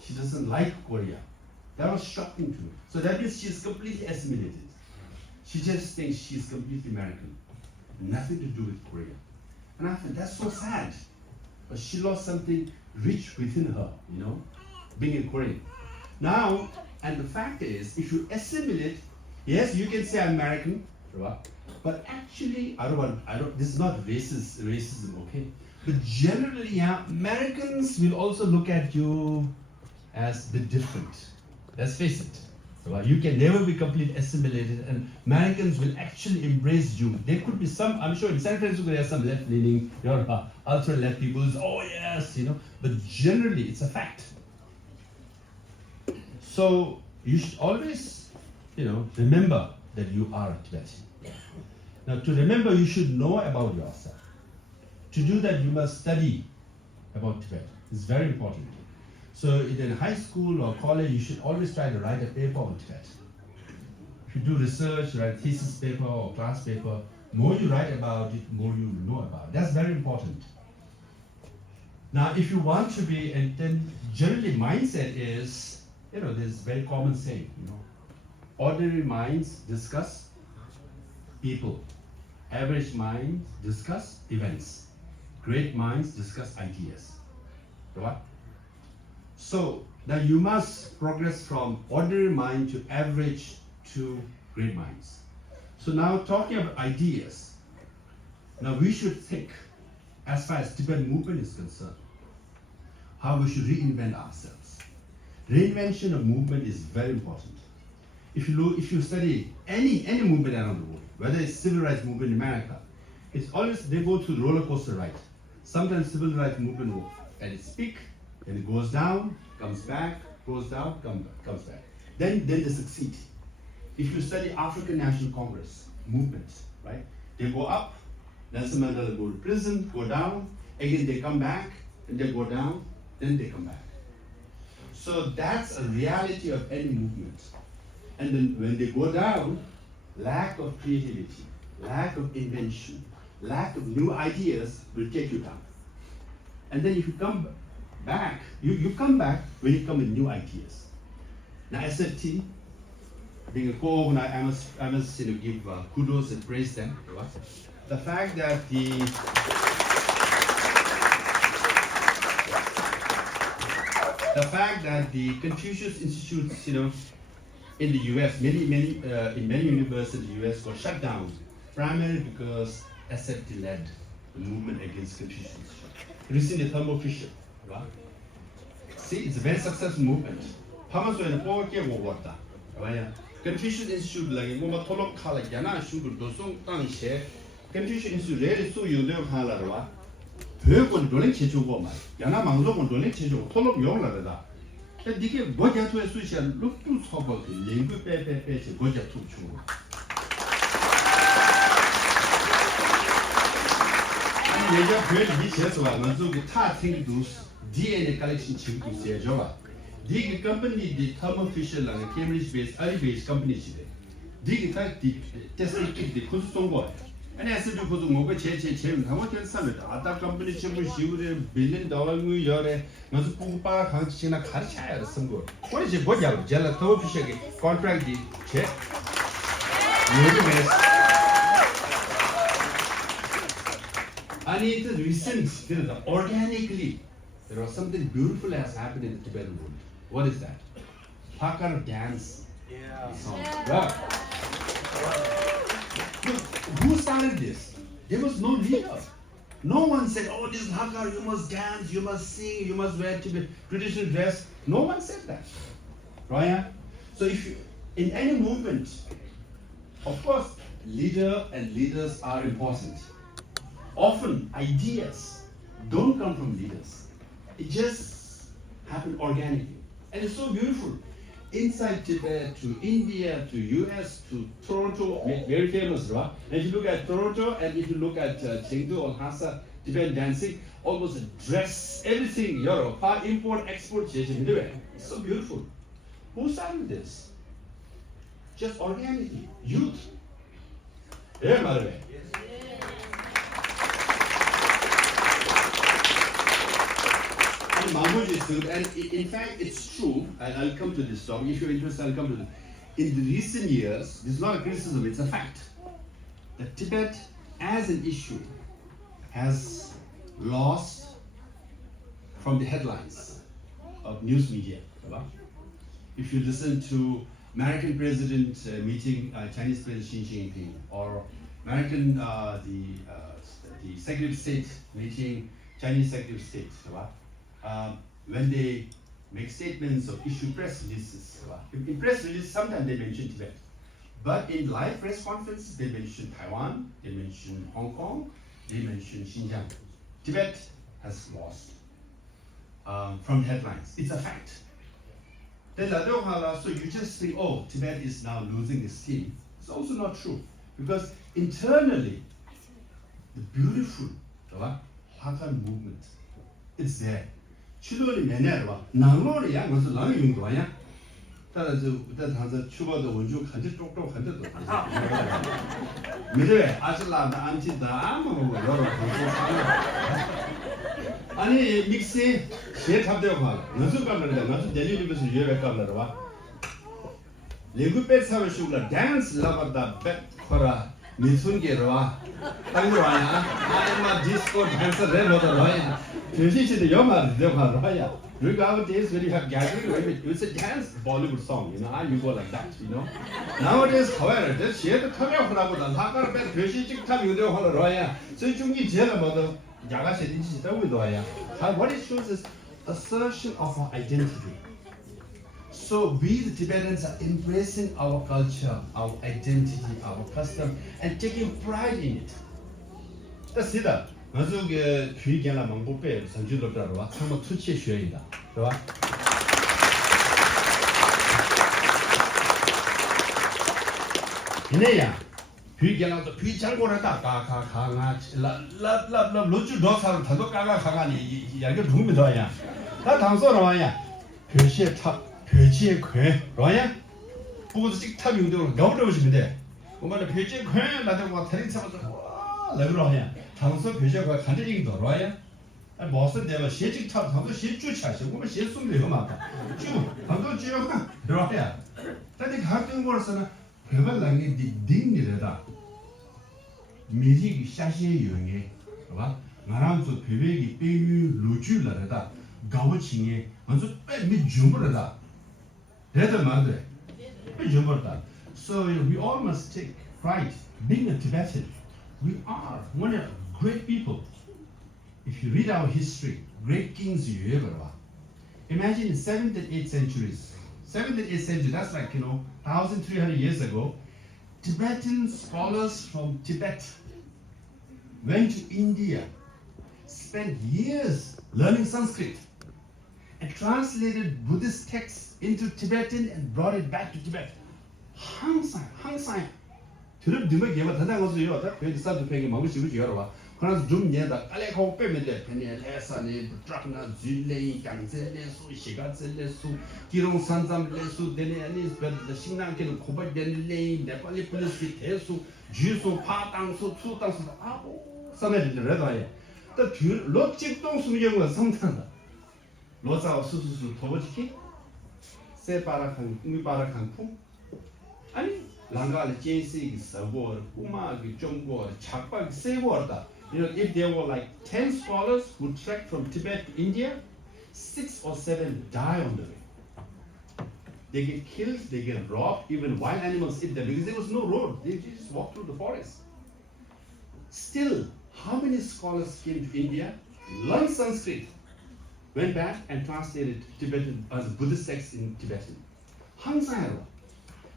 She doesn't like Korea. That was shocking to me. So that means she's completely assimilated. She just thinks she's completely American. Nothing to do with Korea. And I thought, that's so sad. But she lost something rich within her, being a Korean. Now, and the fact is, if you assimilate, yes, you can say I'm American, but actually, this is not racism, okay? But generally, yeah, Americans will also look at you as the different. Let's face it. You can never be completely assimilated, and Americans will actually embrace you. There could be some, I'm sure in San Francisco there are some left-leaning, ultra-left people who say, oh yes, but generally it's a fact. So you should always, remember that you are a Tibetan. Now to remember, you should know about yourself. To do that, you must study about Tibet. It's very important. So in high school or college, you should always try to write a paper on Tibet. If you do research, write a thesis paper or class paper, more you write about it, more you know about it. That's very important. Now, if you want to be, and then generally mindset is, there's very common saying, ordinary minds discuss people. Average minds discuss events. Great minds discuss ideas. Right? So now you must progress from ordinary mind to average to great minds. So now talking about ideas, now we should think, as far as Tibetan movement is concerned, how we should reinvent ourselves. Reinvention of movement is very important. If you study any movement around the world, whether it's civil rights movement in America, it's always they go through roller coaster ride. Sometimes civil rights movement will at its peak, then it goes down, comes back, goes down, comes back. Then they succeed. If you study African National Congress movements, right? They go up, Nelson Mandela go to prison, go down, again they come back, and they go down, then they come back. So that's a reality of any movement. And then when they go down, lack of creativity, lack of invention, lack of new ideas will take you down. And then if you come back, you come back when you come with new ideas. Now SFT, being a co-organizer, I must give kudos and praise them. The fact that the Confucius Institutes, in the U.S., in many universities in the U.S. got shut down, primarily because SFT led the movement against Confucius. Recently, Thermo Fisher, right? See, it's a very successful movement. 파마소에는 뽑을게 못 왔다. 왜냐? Confucius Institute like 뭐만 토록 칼라 야나 슈글 도송 당시에 Confucius Institute 레리 수 유대어 칼라로와 배우고 놀래 제주고 말. 야나 망종은 놀래 제주고 토록 용라다. 이게 뭐냐토의 수시야 룩도 서버 링구 빼빼빼 뭐냐 투추. 아니 얘가 별 이체서가 먼저 그 타팅도 DNA collection 지금 있어요. The company, the Thermo Fisher, like a Cambridge-based, early-based company today. The testing kit, the consumer. And as you put the mobile change, how much is summit? Other companies, $1 billion a year, not to pump a country in a car child, some good. What is it? What you have? Jella Thermo Fisher contract the check. And it is recent, organically, there was something beautiful has happened in the Tibetan world. What is that? Hakar dance. Yeah. Song. Yeah. Look, who started this? There was no leader. No one said, oh, this is Hakar, you must dance, you must sing, you must wear traditional dress. No one said that. Right? So if you, in any movement, of course, leader and leaders are important. Often, ideas don't come from leaders. It just happened organically. And it's so beautiful. Inside Tibet, to India, to US, to Toronto, very famous, right? And if you look at Toronto and if you look at Chengdu or Lhasa, Tibetan dancing, almost dress, everything, Europe, import, export, it's so beautiful. Who started this? Just organically, youth. Yeah, by the way. And in fact, it's true, and I'll come to this topic. If you're interested, I'll come to this. In the recent years, this is not a criticism, it's a fact, that Tibet as an issue has lost from the headlines of news media. If you listen to American president meeting Chinese President Xi Jinping, or American, the Secretary of State meeting Chinese Secretary of State, when they make statements or issue press releases. In press releases, sometimes they mention Tibet. But in live press conferences, they mention Taiwan, they mention Hong Kong, they mention Xinjiang. Tibet has lost from headlines. It's a fact. So you just think, oh, Tibet is now losing its steam. It's also not true. Because internally, the beautiful Hakka movement is there. 추도리 매내와 나로리야 무슨 나로 용도야 따라서 다서 추바도 원주 간지 똑똑 간지도 미래 아슬라다 안티다 뭐 여러 아니 믹스 제 탑대고 봐 무슨 감을래 무슨 델리리면서 유럽 감을래 와 레구페 사면 슈글 댄스 라바다 백 코라 미순게로와 당로와야 아마 디스코 댄서 레모더로야 Usually, look nowadays when you have gathering, it's a dance Bollywood song, you go like that, Nowadays, however, this year the coming of Rabudan, Hakar Bet, Persian time you do Holoroya, so you can get a mother, Yagashi, what it shows is assertion of our identity. So we, the Tibetans, are embracing our culture, our identity, our custom, and taking pride in it. That's it. 먼저 그 귀견라 망보배 선주럽다로와 상모 투치学이다. 是吧? 이내야 귀견라도 귀장고라다 가가가 라라라 로주 도사로 다도 가가가니 이야기 rum이더야. 다 당소라와야. 표시에 탑 표지의 괴. 뭐야? 보고도 찍탑 용도로 넣어 보시면 돼. 我们的培训快，那就我特地差不多哇，来不了呀。唐时培训快看得赢多少呀？哎，毛是对吧？先进场，唐时先住起来，我们先送流嘛，住，唐时住嘛，对吧呀？但你看跟我说呢，培训那个定你来的，每天下些有眼，是吧？俺让做培训的培育录取来的，搞不清的，俺说哎没全部来的，这都蛮对，没全部的。So we all must take pride. Being a Tibetan, we are one of great people. If you read our history, great kings you ever were. Imagine in 7th and 8th centuries. 7th and 8th century, that's like, 1,300 years ago. Tibetan scholars from Tibet went to India, spent years learning Sanskrit, and translated Buddhist texts into Tibetan and brought it back to Tibet. 항상 들으면 누가 얘가 대단한 것이요. 다 괜히 싸도 괜히 먹을 수 있지 여러분. 그래서 좀 얘다 깔래하고 빼면 돼. 괜히 해산이 트럭나 줄레이 강셀레수 시가셀레수 기롱산삼레수 되네 아니 신랑께는 고발되는 네팔리 플리스 대수 주수 파당수 수당수 아고 써내리더라도 해. 또 롯직동 수명은 성탄다. 로자와 수수수 도버지키 세바라칸 우미바라칸 품 아니 랑가를 제시기 서버 꼬마기 중국 작박 세워다. If there were like 10 scholars who trekked from Tibet to India, 6 or 7 die on the way. They get killed, they get robbed, even wild animals eat them because there was no road. They just walked through the forest. Still, how many scholars came to India, learned Sanskrit, went back and translated Tibetan as Buddhist texts in Tibetan? 항상.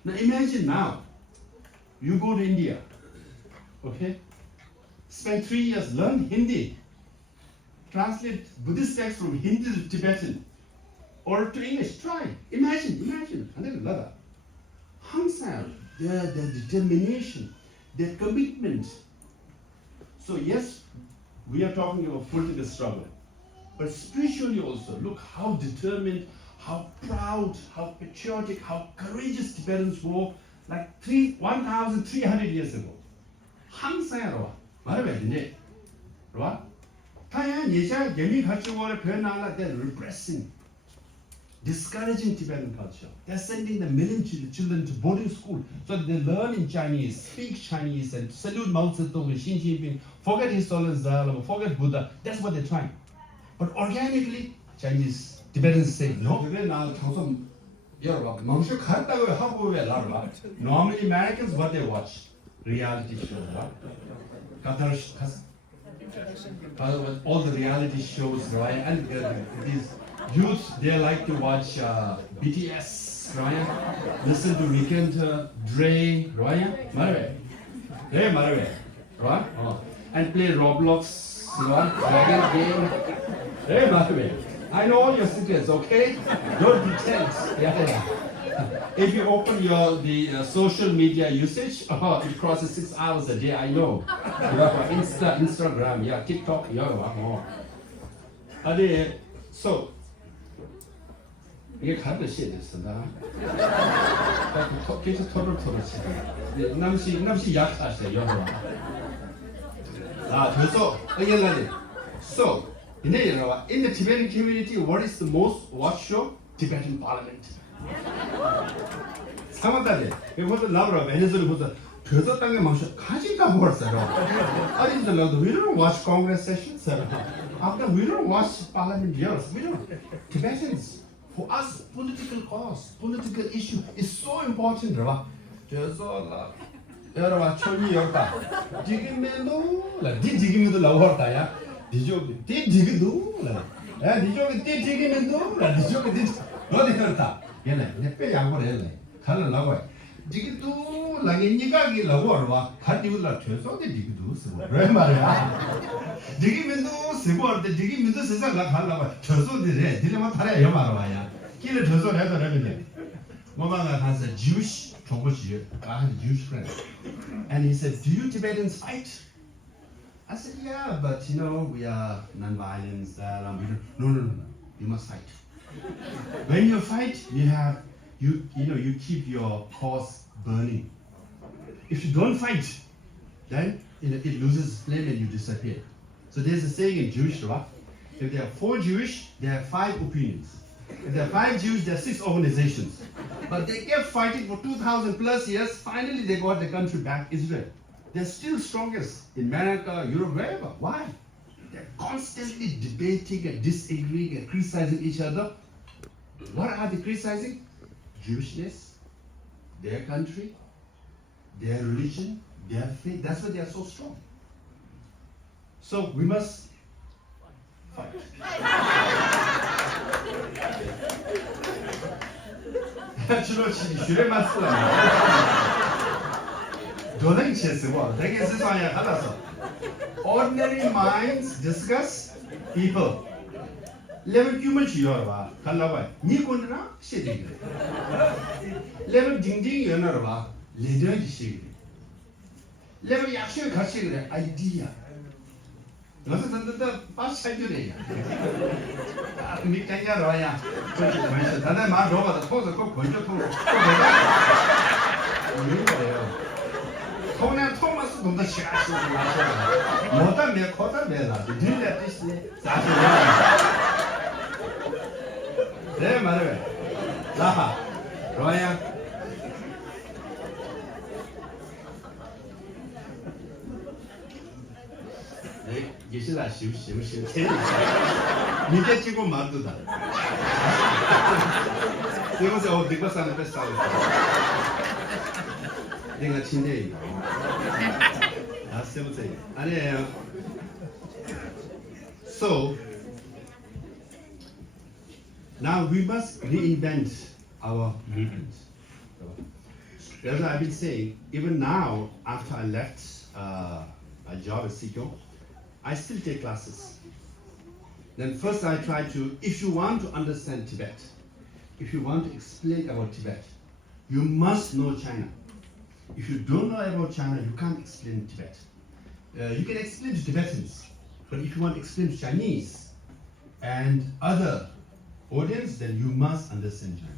Now imagine now, you go to India, okay? Spend 3 years, learn Hindi, translate Buddhist texts from Hindi to Tibetan, or to English. Try. Imagine. Another. 항상, their determination, their commitment. So yes, we are talking about political struggle, but spiritually also, look how determined, how proud, how patriotic, how courageous Tibetans were like 1,300 years ago. 항상 말해봐야 되네. right? 다양한 예시가 예미 가치관을 변화하려 they're repressing, discouraging Tibetan culture. They're sending the million children to boarding school so that they learn in Chinese, speak Chinese, and salute Mao Zedong and Xi Jinping, forget historians, forget Buddha. That's what they're trying. But organically, Chinese Tibetans say no. Normally Americans, what they watch? Reality shows, right? All the reality shows, right? And these youth, they like to watch BTS, right? Listen to Weekend Dre, right? Right? And play Roblox, right? Dragon game. I know all your secrets, okay? Don't pretend. Yeah. If you open the social media usage, it crosses 6 hours a day. I know. Instagram, yeah, TikTok, yeah. So 이게 가르쳐 됐습니다. 계속 토를 남시 약하세요, 여러분. 그래서 again, so in the Tibetan community, what is the most watched show? Tibetan Parliament. 상관다네. 이것도 나오라 베네수엘보다 그래서 땅에 망쳐 가진다 벌써요. 아직도 we don't watch Congress sessions. After we don't watch Parliament years. We don't. Tibetans, for us, political cause, political issue is so important, right? 그래서 여러분 천이 열다. 지금에도 지금에도 나왔다야. 디조기 디지기도 디조기 디지기면도 디조기 어디 그렇다. 얘네 내 양보를 했네. 가는 나고 지기도 라게 니가기 라고와 가디울라 최소데 지기도 쓰고 왜 말이야. 지기면도 쓰고 할때 지기면도 세상 가 갈라고 최소데 디레만 타래 여마라야. 길을 최소 해도 되는데. 뭐마가 가서 Jewish 정보지. Jewish friend. And he said, "Do you Tibetans fight?" I said, "Yeah, but we are non-violence. No. You must fight. When you fight, you keep your cause burning. if you don't fight, then it loses flame and you disappear. So there's a saying in Jewish law, if there are 4 Jewish, there are 5 opinions. If there are 5 Jews, there are 6 organizations. But they kept fighting for 2,000 plus years. Finally, they got the country back, Israel. They're still strongest in America, Europe, wherever. Why? They're constantly debating and disagreeing and criticizing each other. What are they criticizing? Jewishness, their country, their religion, their faith. That's why they are so strong. So we must fight. 주로 주례 맞습니다. 도는 체스와 되게 세상에 하나서 ordinary minds discuss people. level human chiyorwa kalawa ni kondna shedi level dingding yonarwa leader shedi level yakshwe khachi gre idea 너서 던던다 빠샤주래야 미 땡야로야 그래서 다들 말 로바다 토서 꼭 건져 토로 이런 거예요 통내 토마스 돈다 시가시 뭐다 내 코다 내라 들려 뜻이 사실 네 말해 라하 로야 예시라 쉬우시 밑에 찍고 만두다 이거서 내가 사는 베스트 내가 친대요 아 세븐세 아니에요 so now we must reinvent our movement. As I've been saying, even now after I left my job at Sikyong, I still take classes. Then first I try to, if you want to understand Tibet, if you want to explain about Tibet, you must know China. If you don't know about China, you can't explain Tibet. You can explain to Tibetans, but if you want to explain to Chinese and other audience, then you must understand China.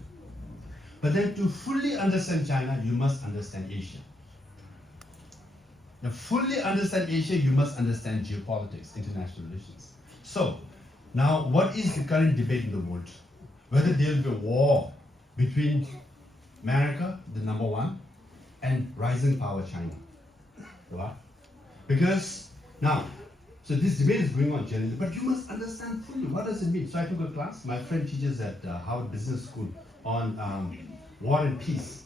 But then to fully understand China, you must understand Asia. To fully understand Asia, you must understand geopolitics, international relations. So, now what is the current debate in the world? Whether there will be a war between America, the number one, and rising power China. Right? Because now, so this debate is going on generally, but you must understand fully what does it mean. So I took a class, my friend teaches at Harvard Business School on war and peace.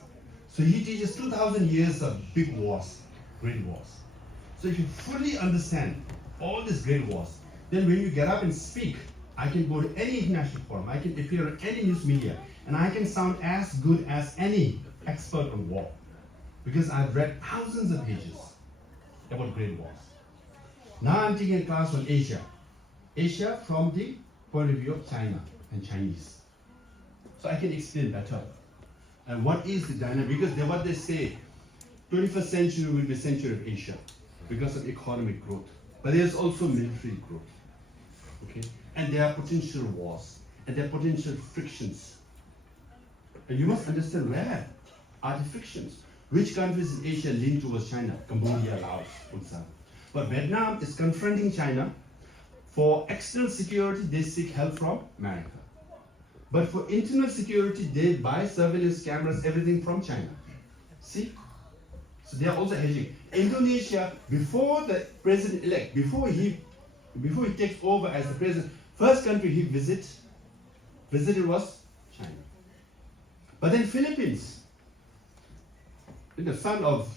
So he teaches 2,000 years of big wars. Great wars. So if you fully understand all these great wars, then when you get up and speak, I can go to any international forum, I can appear on any news media, and I can sound as good as any expert on war. Because I've read thousands of pages about great wars. Now I'm taking a class on Asia. Asia from the point of view of China and Chinese. So I can explain better. And what is the dynamic? Because what they say, 21st century will be a century of Asia because of economic growth. But there's also military growth. Okay? And there are potential wars and there are potential frictions. And you must understand where are the frictions. Which countries in Asia lean towards China? Cambodia, Laos, for example. But Vietnam is confronting China. For external security, they seek help from America. But for internal security, they buy surveillance cameras, everything from China. See? So they are also hedging. Indonesia, before the president-elect, before he takes over as the president, first country he visited was China. But then Philippines, the son of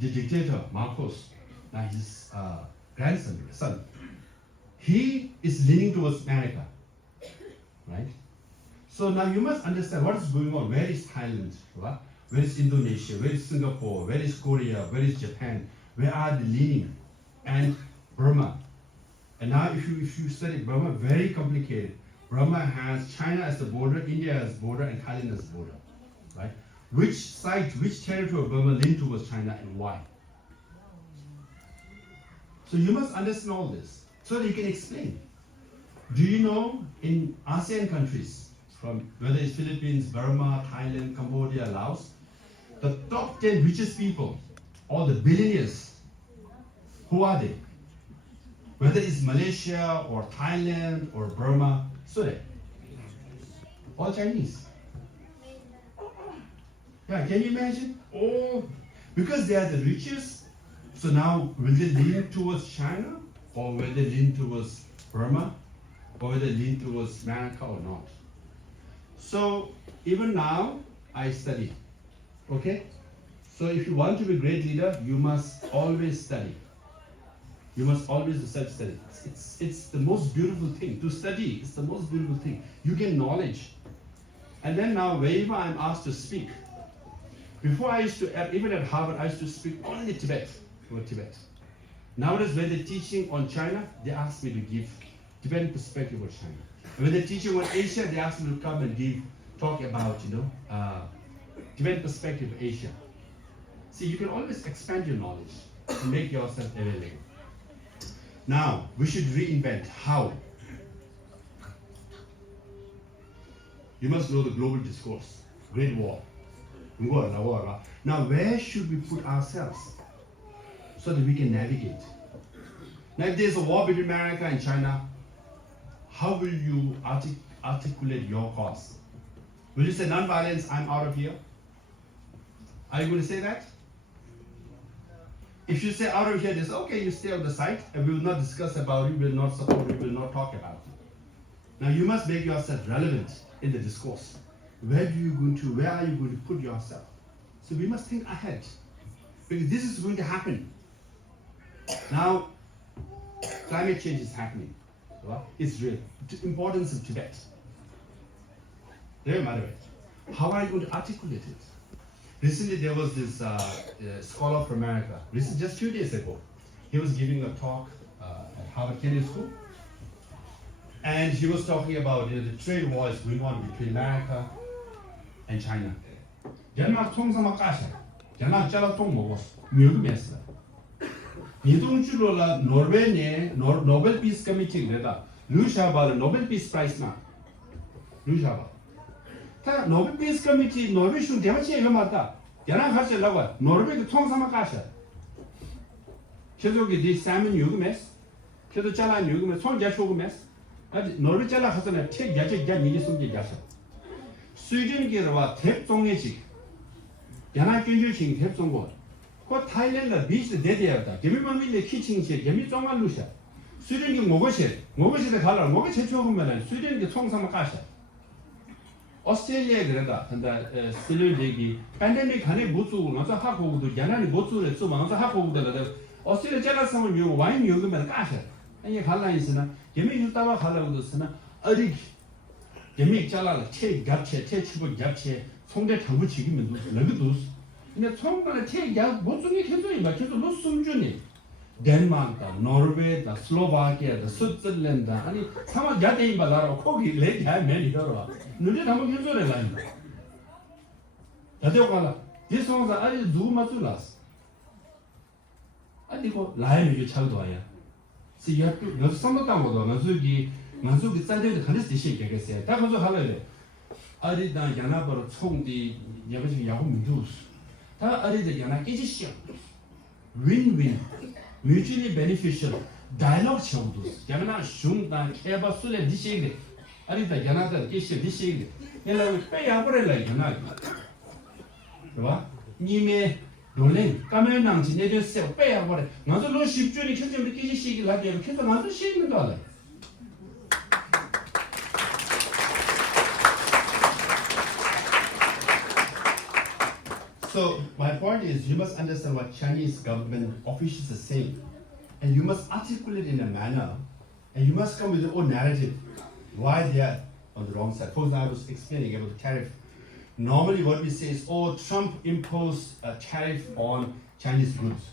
the dictator Marcos, now his son, he is leaning towards America, right? So now you must understand what is going on. Where is Thailand? Right? Where is Indonesia? Where is Singapore? Where is Korea? Where is Japan? Where are they leaning? And Burma. And now if you study Burma, very complicated. Burma has China as the border, India as border, and Thailand as border, right? Which side, which territory of Burma lean towards China and why? So you must understand all this so that you can explain. Do you know in ASEAN countries, from whether it's Philippines, Burma, Thailand, Cambodia, Laos, the top 10 richest people, all the billionaires, who are they? Whether it's Malaysia or Thailand or Burma, so they all Chinese. Yeah, can you imagine? Oh, because they are the richest, so now will they lean towards China, or will they lean towards Burma, or will they lean towards America or not? So even now, I study. Okay? So if you want to be a great leader, you must always study. You must always self-study. It's the most beautiful thing. To study is the most beautiful thing. You gain knowledge. And then now, wherever I'm asked to speak, before I used to, even at Harvard, I used to speak only Tibet, about Tibet. Nowadays, when they're teaching on China, they ask me to give Tibetan perspective of China. And when they're teaching on Asia, they ask me to come and talk about, Tibetan perspective of Asia. See, you can always expand your knowledge to make yourself available. Now, we should reinvent how. You must know the global discourse, Great War. Now, where should we put ourselves so that we can navigate? Now, if there's a war between America and China, how will you articulate your cause? Will you say non-violence, I'm out of here? Are you going to say that? If you say out of here, they say, okay, you stay on the side and we will not discuss about it, we will not support it, we will not talk about it. Now you must make yourself relevant in the discourse. Where are you going to put yourself? So we must think ahead. Because this is going to happen. Now, climate change is happening. It's real. The importance of Tibet. How are you going to articulate it? Recently, there was this scholar from America. Just 2 days ago, he was giving a talk at Harvard Kennedy School, and he was talking about the trade war is going on between America and China. Denmark 통상만 까셔. Denmark 잘라 통 먹었어. 미국이었어. 이동주로라 노르웨이의 노벨 피스 커미티 그래다. 루샤바를 노벨 피스 프라이스나. 루샤바. 다 노벨 피스 커미티 노르웨이슈 대마치 이거 맞다. 대나 가셔라고 노르웨이 통상만 까셔. 저기 디 사면 요금에스. 저도 잘라 요금에 손자 조금에스. 아직 노르웨이 잘라 가서는 책 야적 야 니리 숨게 야서. 스웨덴기와 대통령직 연합 경제식 대통령 그 타일랜드 비스 대대야다 개미만밀레 키칭시 개미 정말루샤 스웨덴기 먹으시대 갈라 먹이 최초하면은 스웨덴기 총상만 가셔 오스트레일리아 그런다 근데 스웨덴기 팬데믹 간에 못 쓰고 나서 하고도 연합이 못 쓰래 좀 나서 하고도 오스트레일리아 제라서는 요 와인 요금에 가셔 아니 갈라 있으나 개미 유다와 갈라고도 쓰나 어디 개미 잘라서 체 잡채 치고 잡채 송대 타고 지기면 너도 근데 총만에 체야 못중에 계속 막 계속 로스움주니 덴마크, 노르웨이, 슬로바키아, 스위스랜드 아니 상황 야대인 발라로 거기 레디아 메리더라 너네 한번 계속해 라인 야대고 가라 이 상황에서 아니 누구 맞출라스 아니 이거 라인 이게 차도 와야 시야도 너 상도당보다 만수기 짠데도 가능성이 있겠어요. 다 가서 하려래. 아리다 야나버로 총디 여기서 야구 민두스. 다 아리다 야나 이지시오. 윈윈. mutually beneficial dialogue 쳐도. 야나 슝다 케바술에 디시게. 아리다 야나다 디시 디시게. 얘가 빼야 버려라 야나. 봐? 님의 놀래 까면랑 지내줬어. 빼야 버려. 나도 너 10주니 켜지면 끼지시기 하게 계속 나도 쉬는 거 알아. So my point is, you must understand what Chinese government officials are saying, and you must articulate in a manner, and you must come with your own narrative why they are on the wrong side. For example, I was explaining about the tariff. Normally, what we say is, "Oh, Trump imposed a tariff on Chinese goods,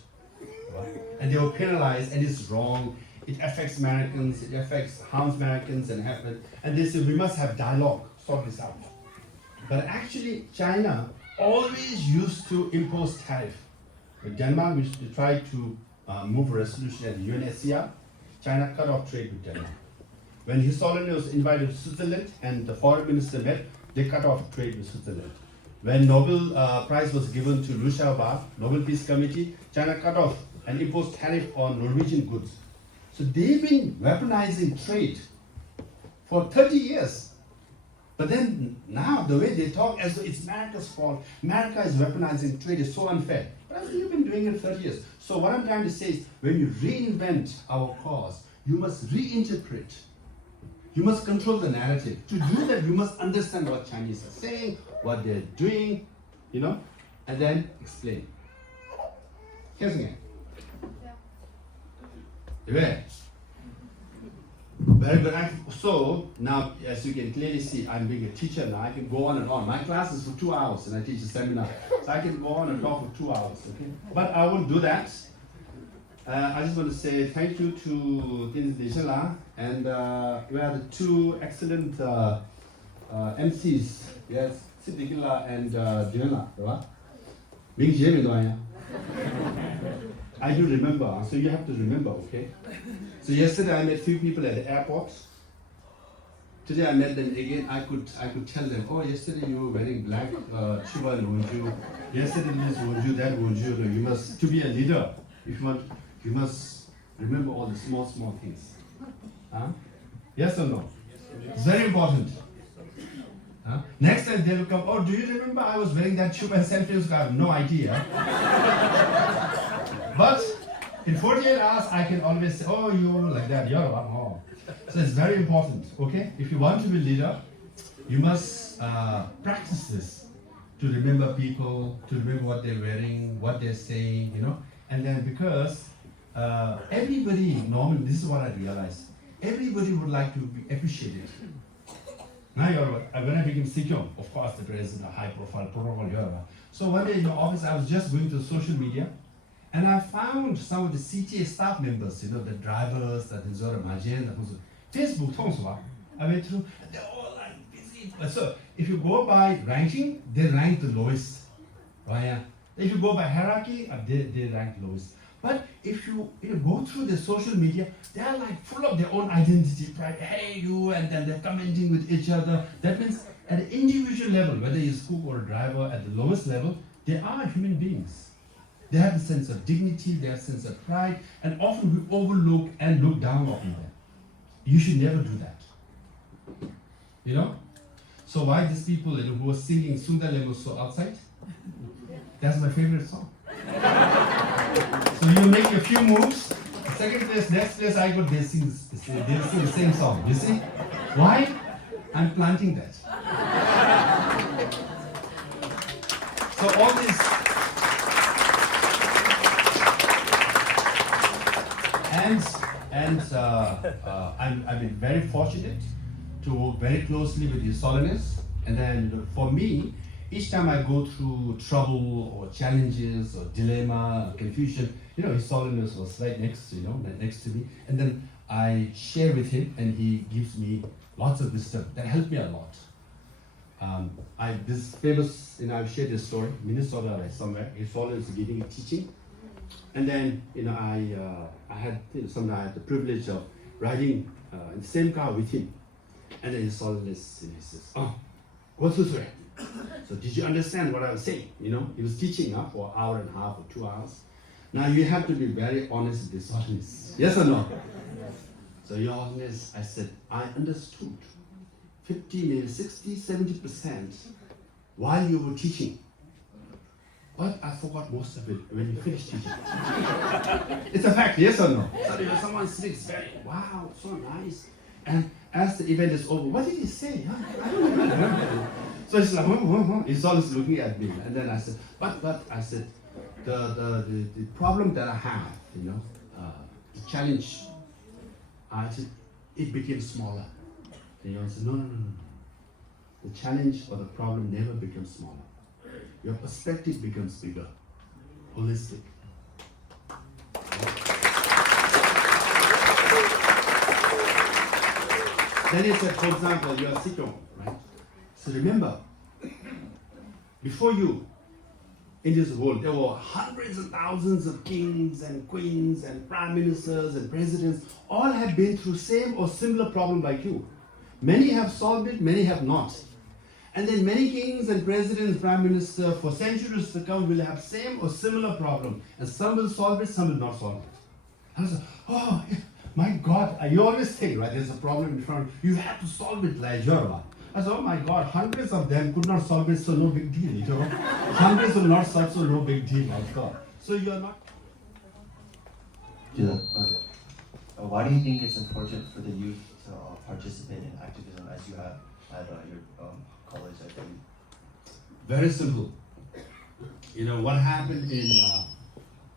and they were penalized, and it's wrong. It affects Americans, it harms Americans, and they say we must have dialogue, sort this out." But actually, China always used to impose tariff. With Denmark, we tried to move a resolution at the UNSCR. China cut off trade with Denmark. When His Holiness was invited to Switzerland and the foreign minister met, they cut off trade with Switzerland. when Nobel Prize was given to Liu Xiaobo, Nobel Peace Committee, China cut off and imposed tariff on Norwegian goods. So they've been weaponizing trade for 30 years. But then now the way they talk as though it's America's fault, America is weaponizing trade, is so unfair. But I think you've been doing it 30 years. So what I'm trying to say is, when you reinvent our cause, you must reinterpret. You must control the narrative. To do that, you must understand what Chinese are saying, what they're doing, and then explain. Here's again. Yeah. Very good. So now, as you can clearly see, I'm being a teacher now. I can go on and on. My class is for 2 hours, and I teach a seminar, so I can go on and talk for 2 hours. Okay, but I won't do that. I just want to say thank you to Tibetan and we are the two excellent MCs. Yes, Sikyong and Diana, right? I do remember, so you have to remember, okay? So yesterday I met few people at the airport. Today I met them again. I could tell them, oh, yesterday you were wearing black chiba and wonju. Yesterday this wonju, that wonju. You must, to be a leader, if you want, you must remember all the small things. Huh? Yes or no? It's very important. Huh? Next time they will come, oh, do you remember I was wearing that chupa and selfies? I have no idea. But in 48 hours, I can always say, oh, you're like that, you're one more. So it's very important, okay? If you want to be a leader, you must practice this to remember people, to remember what they're wearing, what they're saying, And then because everybody, normally, this is what I realized, everybody would like to be appreciated. Now when I became Sikyong, of course, the president, a high-profile protocol. So one day in the office, I was just going to social media, and I found some of the CTA staff members, the drivers, the Facebook, I went through, they're all like busy. So if you go by ranking, they rank the lowest. Right? If you go by hierarchy, they rank lowest. But if you go through the social media, they are like full of their own identity, pride, hey you, and then they're commenting with each other. That means at an individual level, whether you're a cook or a driver, at the lowest level, they are human beings. They have a sense of dignity, they have a sense of pride, and often we overlook and look down on them. You should never do that. So why these people who are singing Sundar Lemoso outside? That's my favorite song. So you make a few moves, second place, next place I go, they sing the same song. You see? Why? I'm planting that. So all this. And I've been very fortunate to work very closely with His Holiness. And then for me, each time I go through trouble or challenges or dilemma, or confusion, His Holiness was right next to me. And then I share with him, and he gives me lots of wisdom that helped me a lot. This famous, I've shared this story, Minnesota somewhere. His Holiness is giving a teaching. And then, I had the privilege of riding in the same car with him. And then His Holiness, he says, oh, what's this way? So did you understand what I was saying? He was teaching for an hour and a half or 2 hours. Now you have to be very honest with His Holiness. Yes or no? So Your Holiness, I said, I understood 50, maybe 60, 70% while you were teaching. But I forgot most of it when you finished teaching. It's a fact, yes or no? So someone sits very, wow, so nice. And as the event is over, what did he say? I don't even remember. So he's like, He's always looking at me. And then I said, but I said, the problem that I have, the challenge, I said, it became smaller. And he said, no. The challenge or the problem never becomes smaller. Your perspective becomes bigger, holistic. Then he said, for example, you are Sikyong, right? So remember, before you, in this world, there were hundreds and thousands of kings and queens and prime ministers and presidents. All have been through same or similar problem like you. Many have solved it, many have not. And then many kings and presidents, prime minister, for centuries to come will have same or similar problem. And some will solve it, some will not solve it. And I said, oh, my God, you always think, right, there's a problem in front of you, you have to solve it like Yoruba. I said, oh my God, hundreds of them could not solve it, so no big deal, you know. Hundreds will not solve, so no big deal, my God. So you're not. Yeah. Why do you think it's important for the youth to participate in activism as you have at your college, I think? Very simple. You know what happened in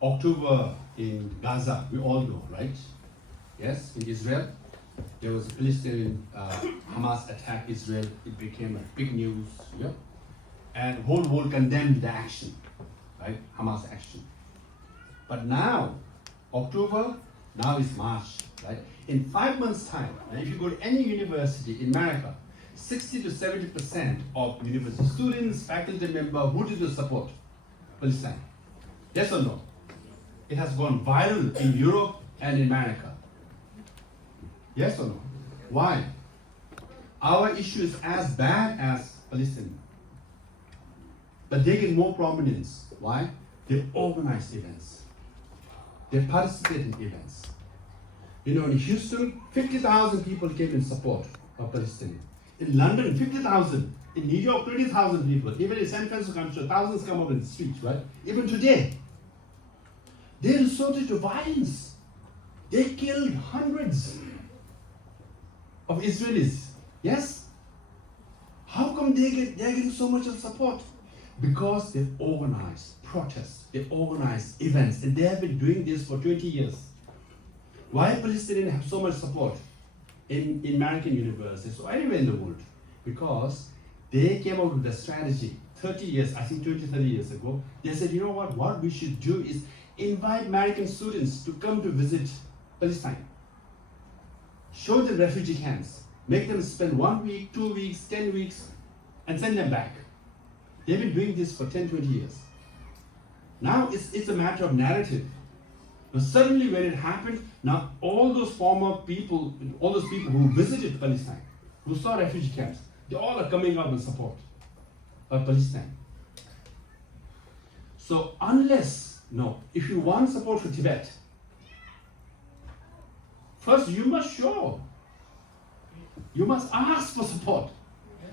October in Gaza, we all know, right? Yes, in Israel, there was a Palestinian Hamas attack Israel. It became a big news, yeah? And whole world condemned the action, right? Hamas action. But now, October, now is March, right? In 5 months' time, and if you go to any university in America, 60 to 70% of university students, faculty members, who did you support? Palestine. Yes or no? It has gone viral in Europe and in America. Yes or no? Why? Our issue is as bad as Palestine. But they get more prominence. Why? They organize events. They participate in events. You know, in Houston, 50,000 people came in support of Palestine. In London, 50,000. In New York, 20,000 people. Even in San Francisco, I'm sure thousands come out in the streets, right? Even today. They resorted to violence. They killed hundreds of Israelis. Yes? How come they're getting so much of support? Because they organize protests, they organize events, and they have been doing this for 20 years. Why Palestinians have so much support in American universities or anywhere in the world? Because they came up with a strategy 30 years, I think 20, 30 years ago. They said, you know what we should do is invite American students to come to visit Palestine. Show them refugee camps. Make them spend 1 week, 2 weeks, 10 weeks, and send them back. They've been doing this for 10, 20 years. Now it's a matter of narrative. But suddenly when it happened, now all those former people, all those people who visited Palestine, who saw refugee camps, they all are coming out in support of Palestine. So if you want support for Tibet, first you must show. You must ask for support.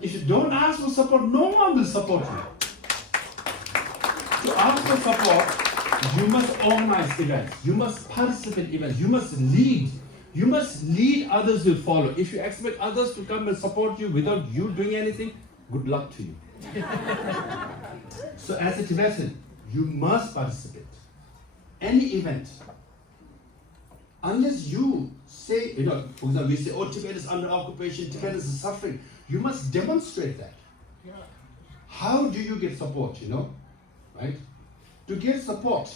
If you don't ask for support, no one will support you. To ask for support, you must organize events. You must participate in events. You must lead. You must lead, others will follow. If you expect others to come and support you without you doing anything, good luck to you. So as a Tibetan, you must participate. Any event. Unless you say, for example, we say, oh, Tibet is under occupation, Tibet is suffering. You must demonstrate that. How do you get support, right? To get support,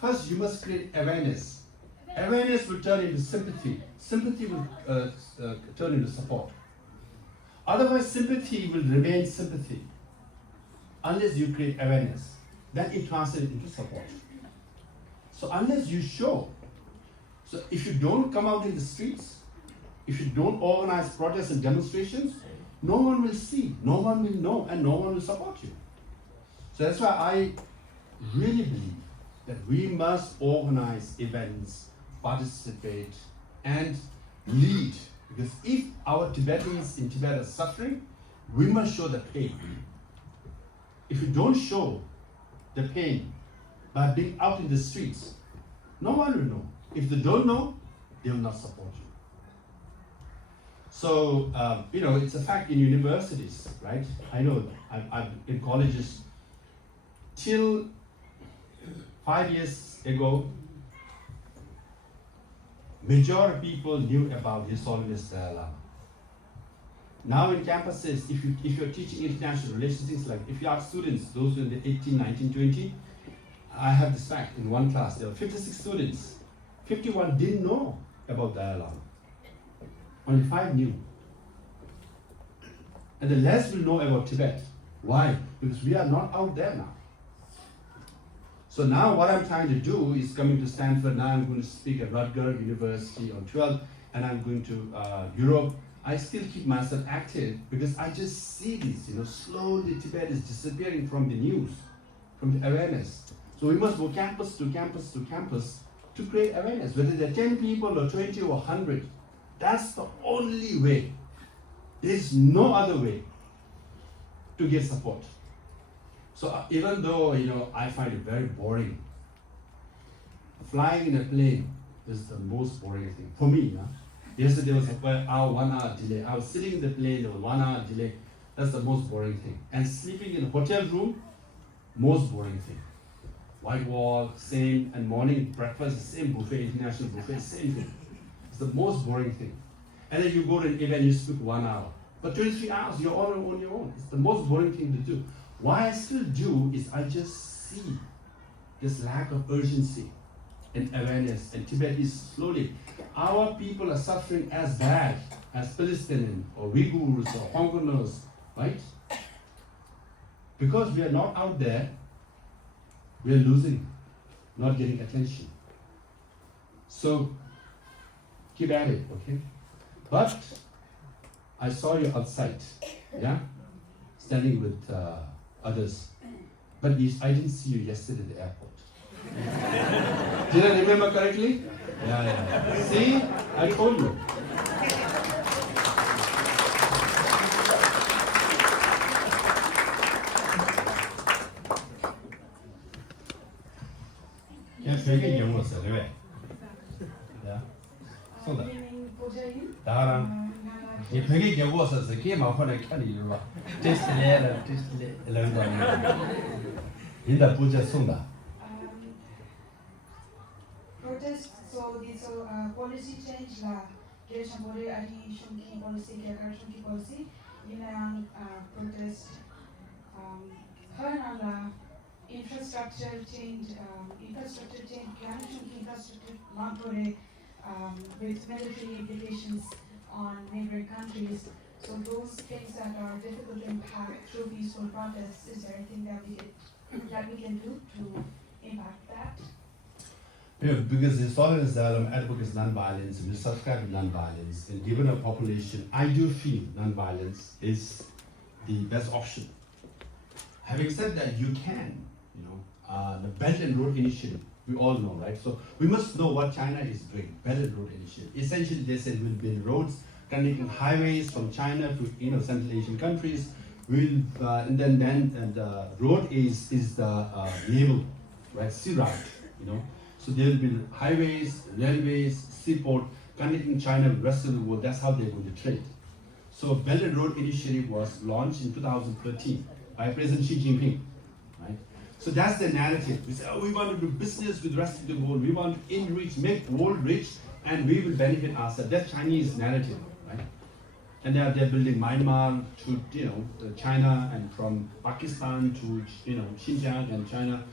first you must create awareness. Awareness will turn into sympathy. Sympathy will turn into support. Otherwise, sympathy will remain sympathy. Unless you create awareness, then it translates into support. So unless you show, so if you don't come out in the streets, if you don't organize protests and demonstrations, no one will see, no one will know, and no one will support you. So that's why I really believe that we must organize events, participate, and lead. Because if our Tibetans in Tibet are suffering, we must show the pain. If you don't show the pain by being out in the streets, no one will know. If they don't know, they will not support you. So, it's a fact in universities, right? I know I've in colleges till 5 years ago, majority of people knew about His Holiness Dalai Lama. Now in campuses, if you're teaching international relations, things like, if you ask students, those in the 18, 19, 20, I have this fact, in one class, there were 56 students. 51 didn't know about Dalai Lama. Only 5 knew. And the less will know about Tibet. Why? Because we are not out there now. So now what I'm trying to do is coming to Stanford. Now I'm going to speak at Rutgers University on 12th, and I'm going to Europe I still keep myself active because I just see this, slowly Tibet is disappearing from the news, from the awareness. So we must go campus to campus to campus to create awareness, whether there are 10 people or 20 or 100. That's the only way. There's no other way to get support. So even though, I find it very boring, flying in a plane is the most boring thing for me. Yesterday was a 1 hour delay. I was sitting in the plane, there was 1 hour delay. That's the most boring thing. And sleeping in a hotel room, most boring thing. White wall, same, and morning breakfast, same buffet, international buffet, same thing. It's the most boring thing. And then you go to an event, you speak 1 hour. But 23 hours, you're all on your own. It's the most boring thing to do. Why I still do is I just see this lack of urgency and awareness. And Tibet is slowly, our people are suffering as bad as Palestinians or Uyghurs or Hong Kongers, right? Because we are not out there, we are losing, not getting attention. So keep at it, okay? But I saw you outside, yeah, standing with others. But I didn't see you yesterday at the airport. Did I remember correctly? Yeah. See, I told you. 그냥 별개 경우였어, 왜? 야, 쏜다. 나랑 이 별개 경우였어. 게임 안 하는 칸이 봐. 테스트레라, 런던. 인다 부자 쏜다. Protest, so this policy change la direction body adi shunki policy kya shunki policy ina protest her la infrastructure change kya shunki infrastructure not body with military implications on neighboring countries. So those things that are difficult to impact through peaceful protests, is there anything that we can do to impact that? Yeah, because the Sovereign Asylum advocates non-violence, we subscribe to non-violence, and given a population, I do feel non-violence is the best option. Having said that, you can, the Belt and Road Initiative, we all know, right? So we must know what China is doing, Belt and Road Initiative. Essentially, they said we'll build roads, connecting highways from China to Central Asian countries. We'll and the road is the naval, right? Sea route, So there will be highways, railways, seaport, connecting China with the rest of the world. That's how they're going to trade. So Belt and Road Initiative was launched in 2013 by President Xi Jinping, right? So that's the narrative. We say, we want to do business with the rest of the world. We want to enrich, make world rich, and we will benefit ourselves. That's Chinese narrative, right? And they're building Myanmar to China, and from Pakistan to Xinjiang and China.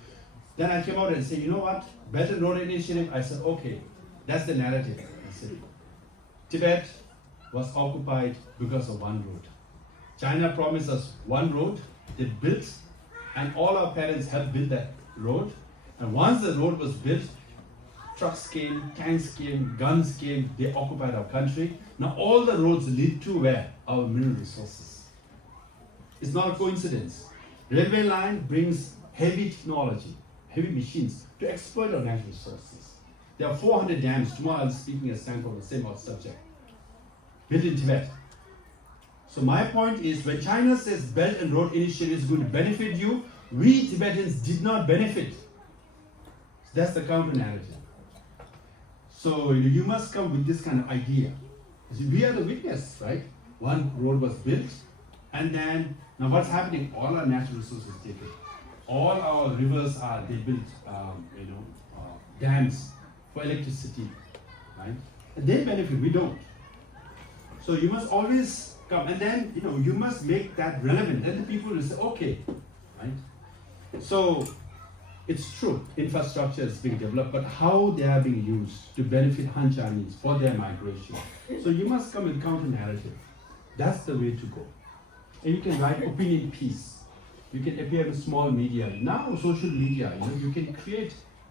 Then I came out and said, you know what? Belt and Road Initiative. I said, okay, that's the narrative. I said, Tibet was occupied because of one road. China promised us one road. They built, and all our parents helped build that road. And once the road was built, trucks came, tanks came, guns came. They occupied our country. Now all the roads lead to where? Our mineral resources. It's not a coincidence. Railway line brings heavy technology, heavy machines to exploit our natural resources. There are 400 dams. Tomorrow I'll be speaking at Stanford on the same subject. Built in Tibet. So my point is, when China says Belt and Road Initiative is going to benefit you, we Tibetans did not benefit. That's the counter narrative. So you must come with this kind of idea. We are the witness, right? One road was built, and then now what's happening? All our natural resources taken. All our rivers they built, dams for electricity, right? And they benefit, we don't. So you must always come, and then you must make that relevant. Then the people will say, okay, right? So it's true, infrastructure is being developed, but how they are being used to benefit Han Chinese for their migration. So you must come with counter narrative. That's the way to go. And you can write opinion piece. You can appear in small media. Now social media, you can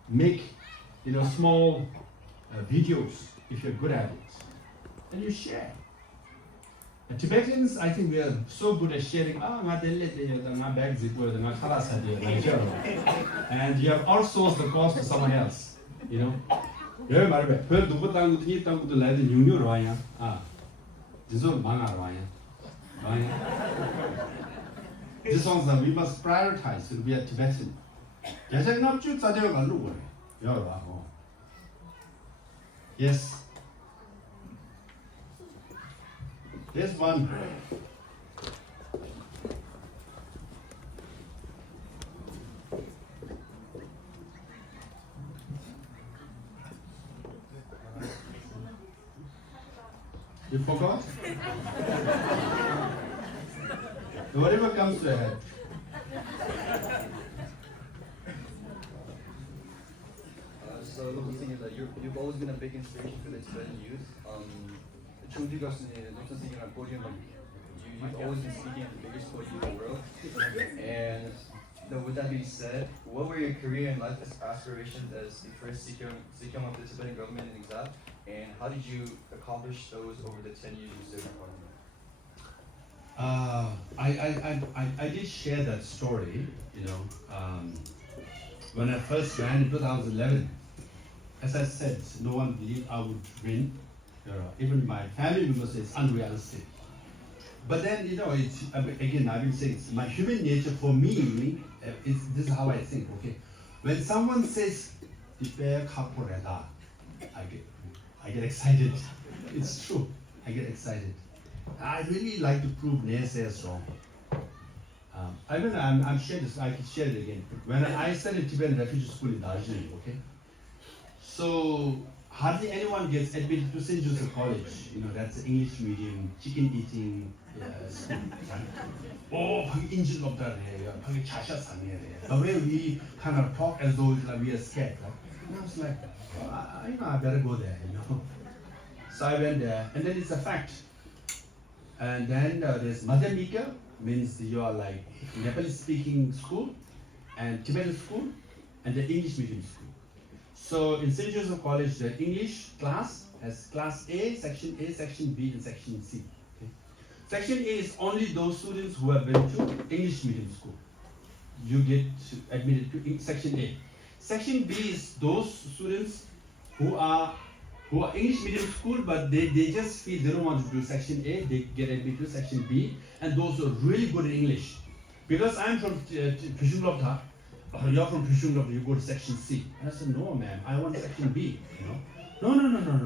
make small videos if you're good at it. And you share. And Tibetans, I think we are so good at sharing. My bag zip and you have outsourced the cost to someone else. You know. This one's that we must prioritize to be a Tibetan. Yes. There's one. You forgot? Whatever comes to your head. So the thing is that you've always been a big inspiration for the Tibetan youth. You've always been speaking at the biggest podium in the world. And with that being said, what were your career and life aspirations as the first Sikyong of the Tibetan government in exile? And how did you accomplish those over the 10 years you served in parliament? I did share that story, when I first ran in 2011. As I said, no one believed I would win. Even my family members say it's unrealistic. But then, it's, again, I've been saying, it's my human nature for me, this is how I think, okay? When someone says, I get excited. It's true, I get excited. I really like to prove naysayers wrong. I'm sharing this, I can share it again. When I studied Tibetan refugee school in Darjeeling, okay? So, hardly anyone gets admitted to St. Joseph College. That's English medium, chicken eating school, right? Angel of that, the way we kind of talk as though we are scared, right? And I was like, I better go there, So I went there, and then it's a fact. And then there's Madhyamika, means you are like Nepalese speaking school, and Tibetan school, and the English medium school. So in St. Joseph College, the English class has class A, section B, and section C. Okay? Section A is only those students who have been to English medium school. You get admitted to section A. Section B is those students who are English medium school, but they just feel they don't want to do section A, they get admitted to section B, and those who are really good in English. Because I'm from Pishunglopta, you're from Pishunglopta, you go to section C. And I said, no ma'am, I want section B, No,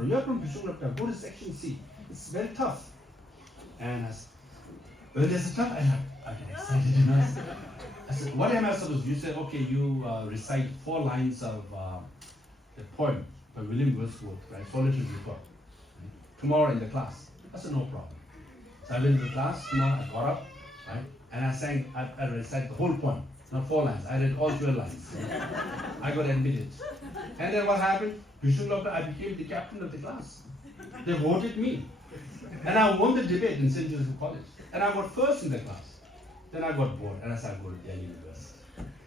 you're from Pishunglopta, go to section C. It's very tough. And I said, well, there's a tough, I get excited, I said, what am I supposed to do? You said, okay, you recite 4 lines of the poem by William Wordsworth, right? Solitude Report. Right? Tomorrow in the class. I said, no problem. So I went to the class, tomorrow I got up, right? And I sang, I recited the whole poem, not 4 lines. I read all 12 lines. I got admitted. And then what happened? I became the captain of the class. They voted me. And I won the debate in St. Joseph College. And I got first in the class. Then I got bored, and I said, I go to Delhi University.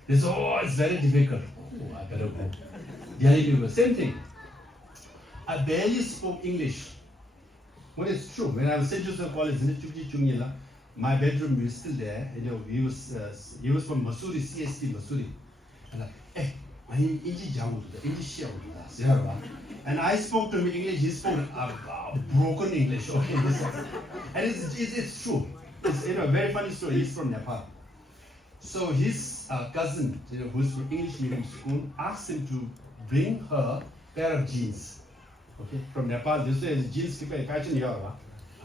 They said, oh, it's very difficult. Oh, I better go. Delhi University, same thing. I barely spoke English. Well, it's true. When I was St. Joseph College, my bedroom was still there. He was from Masuri, CST Masuri. And I spoke to him in English. He spoke broken English. Okay, and it's true. It's a very funny story. He's from Nepal. So his cousin, who's from English medium school, asked him to bring her a pair of jeans. Okay, from Nepal. This is jeans.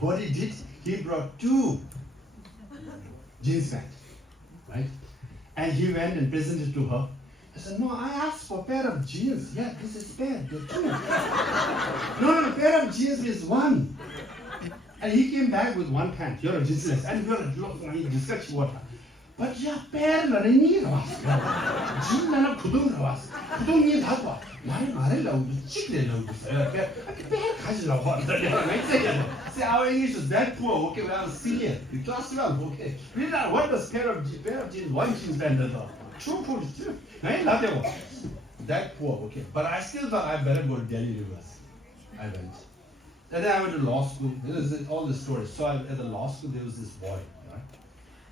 What he did, he brought 2 jeans pants, right? And he went and presented to her. I said, no, I asked for a pair of jeans. Yeah, this is pair. There are 2. No, pair of jeans is 1. And he came back with 1 pant. You're a jeansless. And you're a discuss water. But yeah, pair na ni rawas. Jean na kudung rawas. Kudung ni dhakwa. Mare lau chikle lau. Pair kaji lau. See, our English is that poor. Okay, we are senior. The class 12. Okay. Read out what does pair of jeans, 1 jeans band. 2 poor. That poor. Okay. But I still thought I better go to Delhi University. I went. And then I went to law school. This is all the stories. So at the law school, there was this boy, right?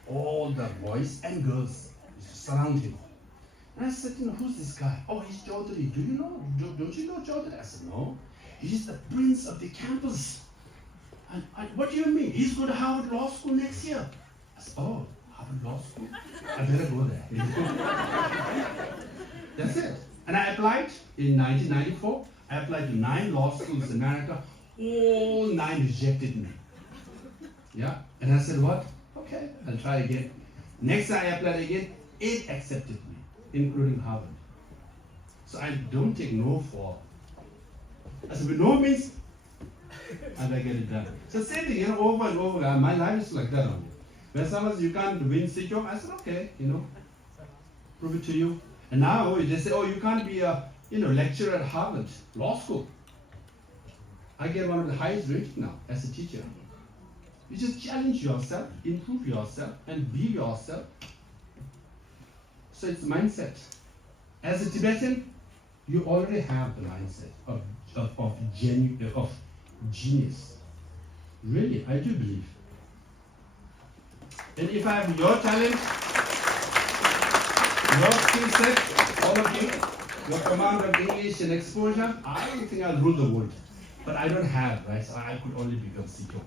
All the boys and girls surround him. And I said, who's this guy? Oh, he's Chaudhary. Do you know? Don't you know Chaudhary? I said, no. He's the prince of the campus. What do you mean? He's going to Harvard Law School next year. I said, oh, Harvard Law School? I better go there. That's it. And I applied in 1994. I applied to 9 law schools in America. All 9 rejected me. Yeah. And I said, what? Okay, I'll try again. Next time I applied again, 8 accepted me, including Harvard. So I don't take no for. I said, with no means, and I get it done. So same thing, over and over. My life is like that only. When someone says you can't win Sikyong, I said, okay, prove it to you. And now they say, oh, you can't be a lecturer at Harvard Law School. I get one of the highest ratings now as a teacher. You just challenge yourself, improve yourself, and be yourself. So it's mindset. As a Tibetan, you already have the mindset of genius. Really, I do believe. And if I have your talent, your skill set, all of you, your command of English and exposure, I don't think I'll rule the world. But I don't have, right? So I could only become Sikyong.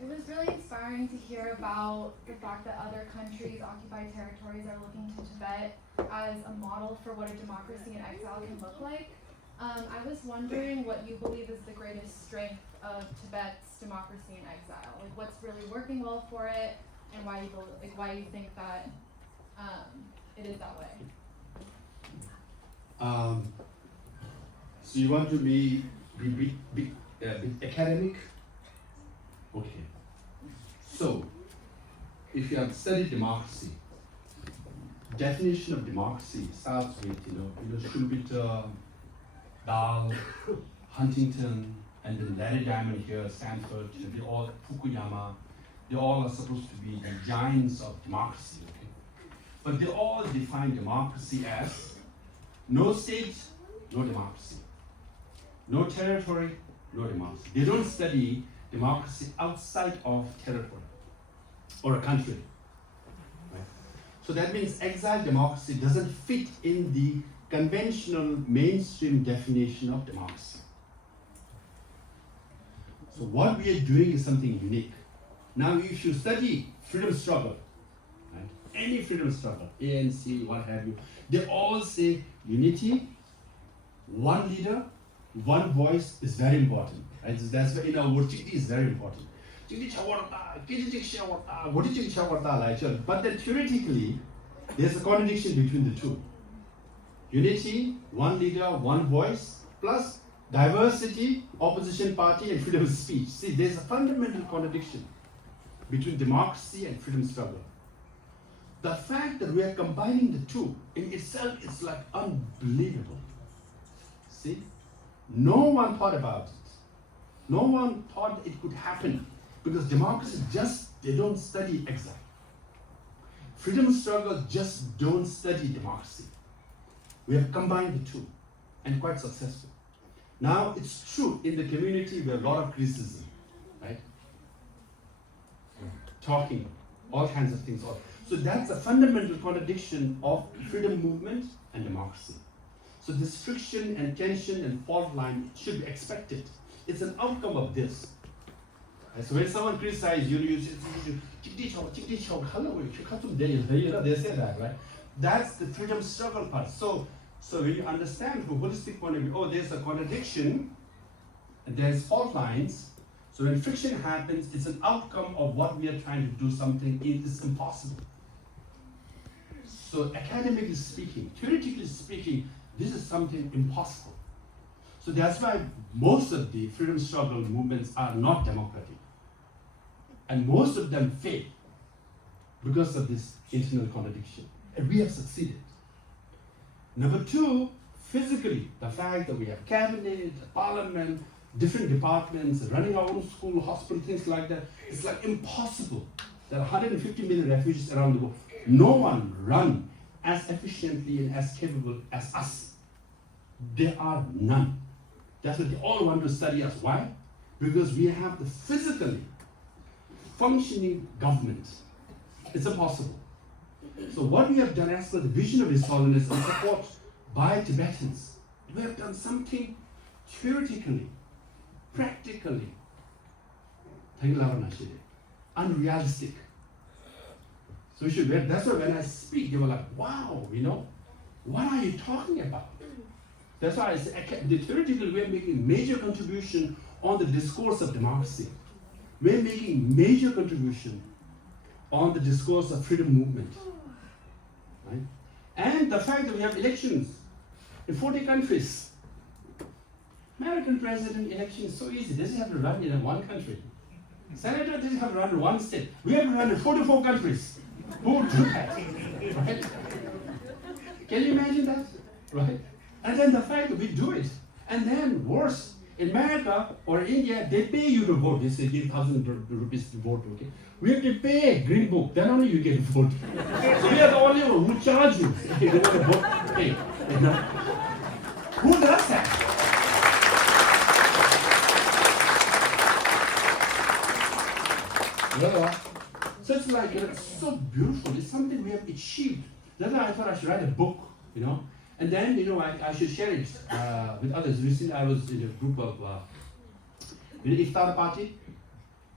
It was really inspiring to hear about the fact that other countries, occupied territories, are looking to Tibet as a model for what a democracy in exile can look like. I was wondering what you believe is the greatest strength of Tibet's democracy in exile. Like, what's really working well for it, and why you think that it is that way. So you want to be academic? Okay. So, if you have studied democracy, definition of democracy starts with Schumpeter, Dahl, Huntington, and then Larry Diamond here, Stanford, they all Fukuyama. They all are supposed to be the giants of democracy. Okay? But they all define democracy as no state, no democracy. No territory, no democracy. They don't study democracy outside of territory or a country. Right? So that means exile democracy doesn't fit in the conventional mainstream definition of democracy. So what we are doing is something unique. Now if you study freedom struggle, right? Any freedom struggle, ANC, what have you, they all say unity, one leader, one voice is very important. Right? That's why in our word Chikti is very important. But then theoretically, there's a contradiction between the two. Unity, one leader, one voice, plus diversity, opposition party, and freedom of speech. See, there's a fundamental contradiction between democracy and freedom struggle. The fact that we are combining the two in itself is like unbelievable. See? No one thought about it. No one thought it could happen because democracy they don't study exile. Freedom struggle just don't study democracy. We have combined the two and quite successful. Now it's true in the community we have a lot of criticism, right? Talking, all kinds of things. So that's a fundamental contradiction of freedom movement and democracy. So this friction and tension and fault line should be expected. It's an outcome of this. And so when someone criticizes you, you say, they say that, right? That's the freedom struggle part. So when you understand from a holistic point of view, there's a contradiction, and there's fault lines. So when friction happens, it's an outcome of what we are trying to do something. It is impossible. So academically speaking, theoretically speaking, this is something impossible. So that's why most of the freedom struggle movements are not democratic. And most of them fail because of this internal contradiction. And we have succeeded. Number two, physically, the fact that we have cabinet, parliament, different departments, running our own school, hospital, things like that, it's like impossible. There are 150 million refugees around the world. No one run as efficiently and as capable as us. There are none. That's what they all want to study us. Why? Because we have the physically functioning government. It's impossible. So what we have done as per the vision of His Holiness and support by Tibetans, we have done something theoretically, practically, unrealistic. So we should. That's why when I speak, they were like, "Wow, what are you talking about?" That's why I say, theoretically, we're making major contribution on the discourse of democracy. We're making major contribution on the discourse of freedom movement, right? And the fact that we have elections in 40 countries. American president election is so easy. They just have to run in one country. Senator doesn't have to run in one state. We have to run in 44 countries. Who would do that? Right? Can you imagine that? Right? And then the fact that we do it. And then worse, in America or India, they pay you to vote. They say give 1,000 rupees to vote, okay? We have to pay a green book, then only you get vote. So we are the only one who charge you. You want to vote, pay. Who does that? So it's like, it's so beautiful. It's something we have achieved. That's why I thought I should write a book, And then, I should share it with others. Recently, I was in a group of iftar party.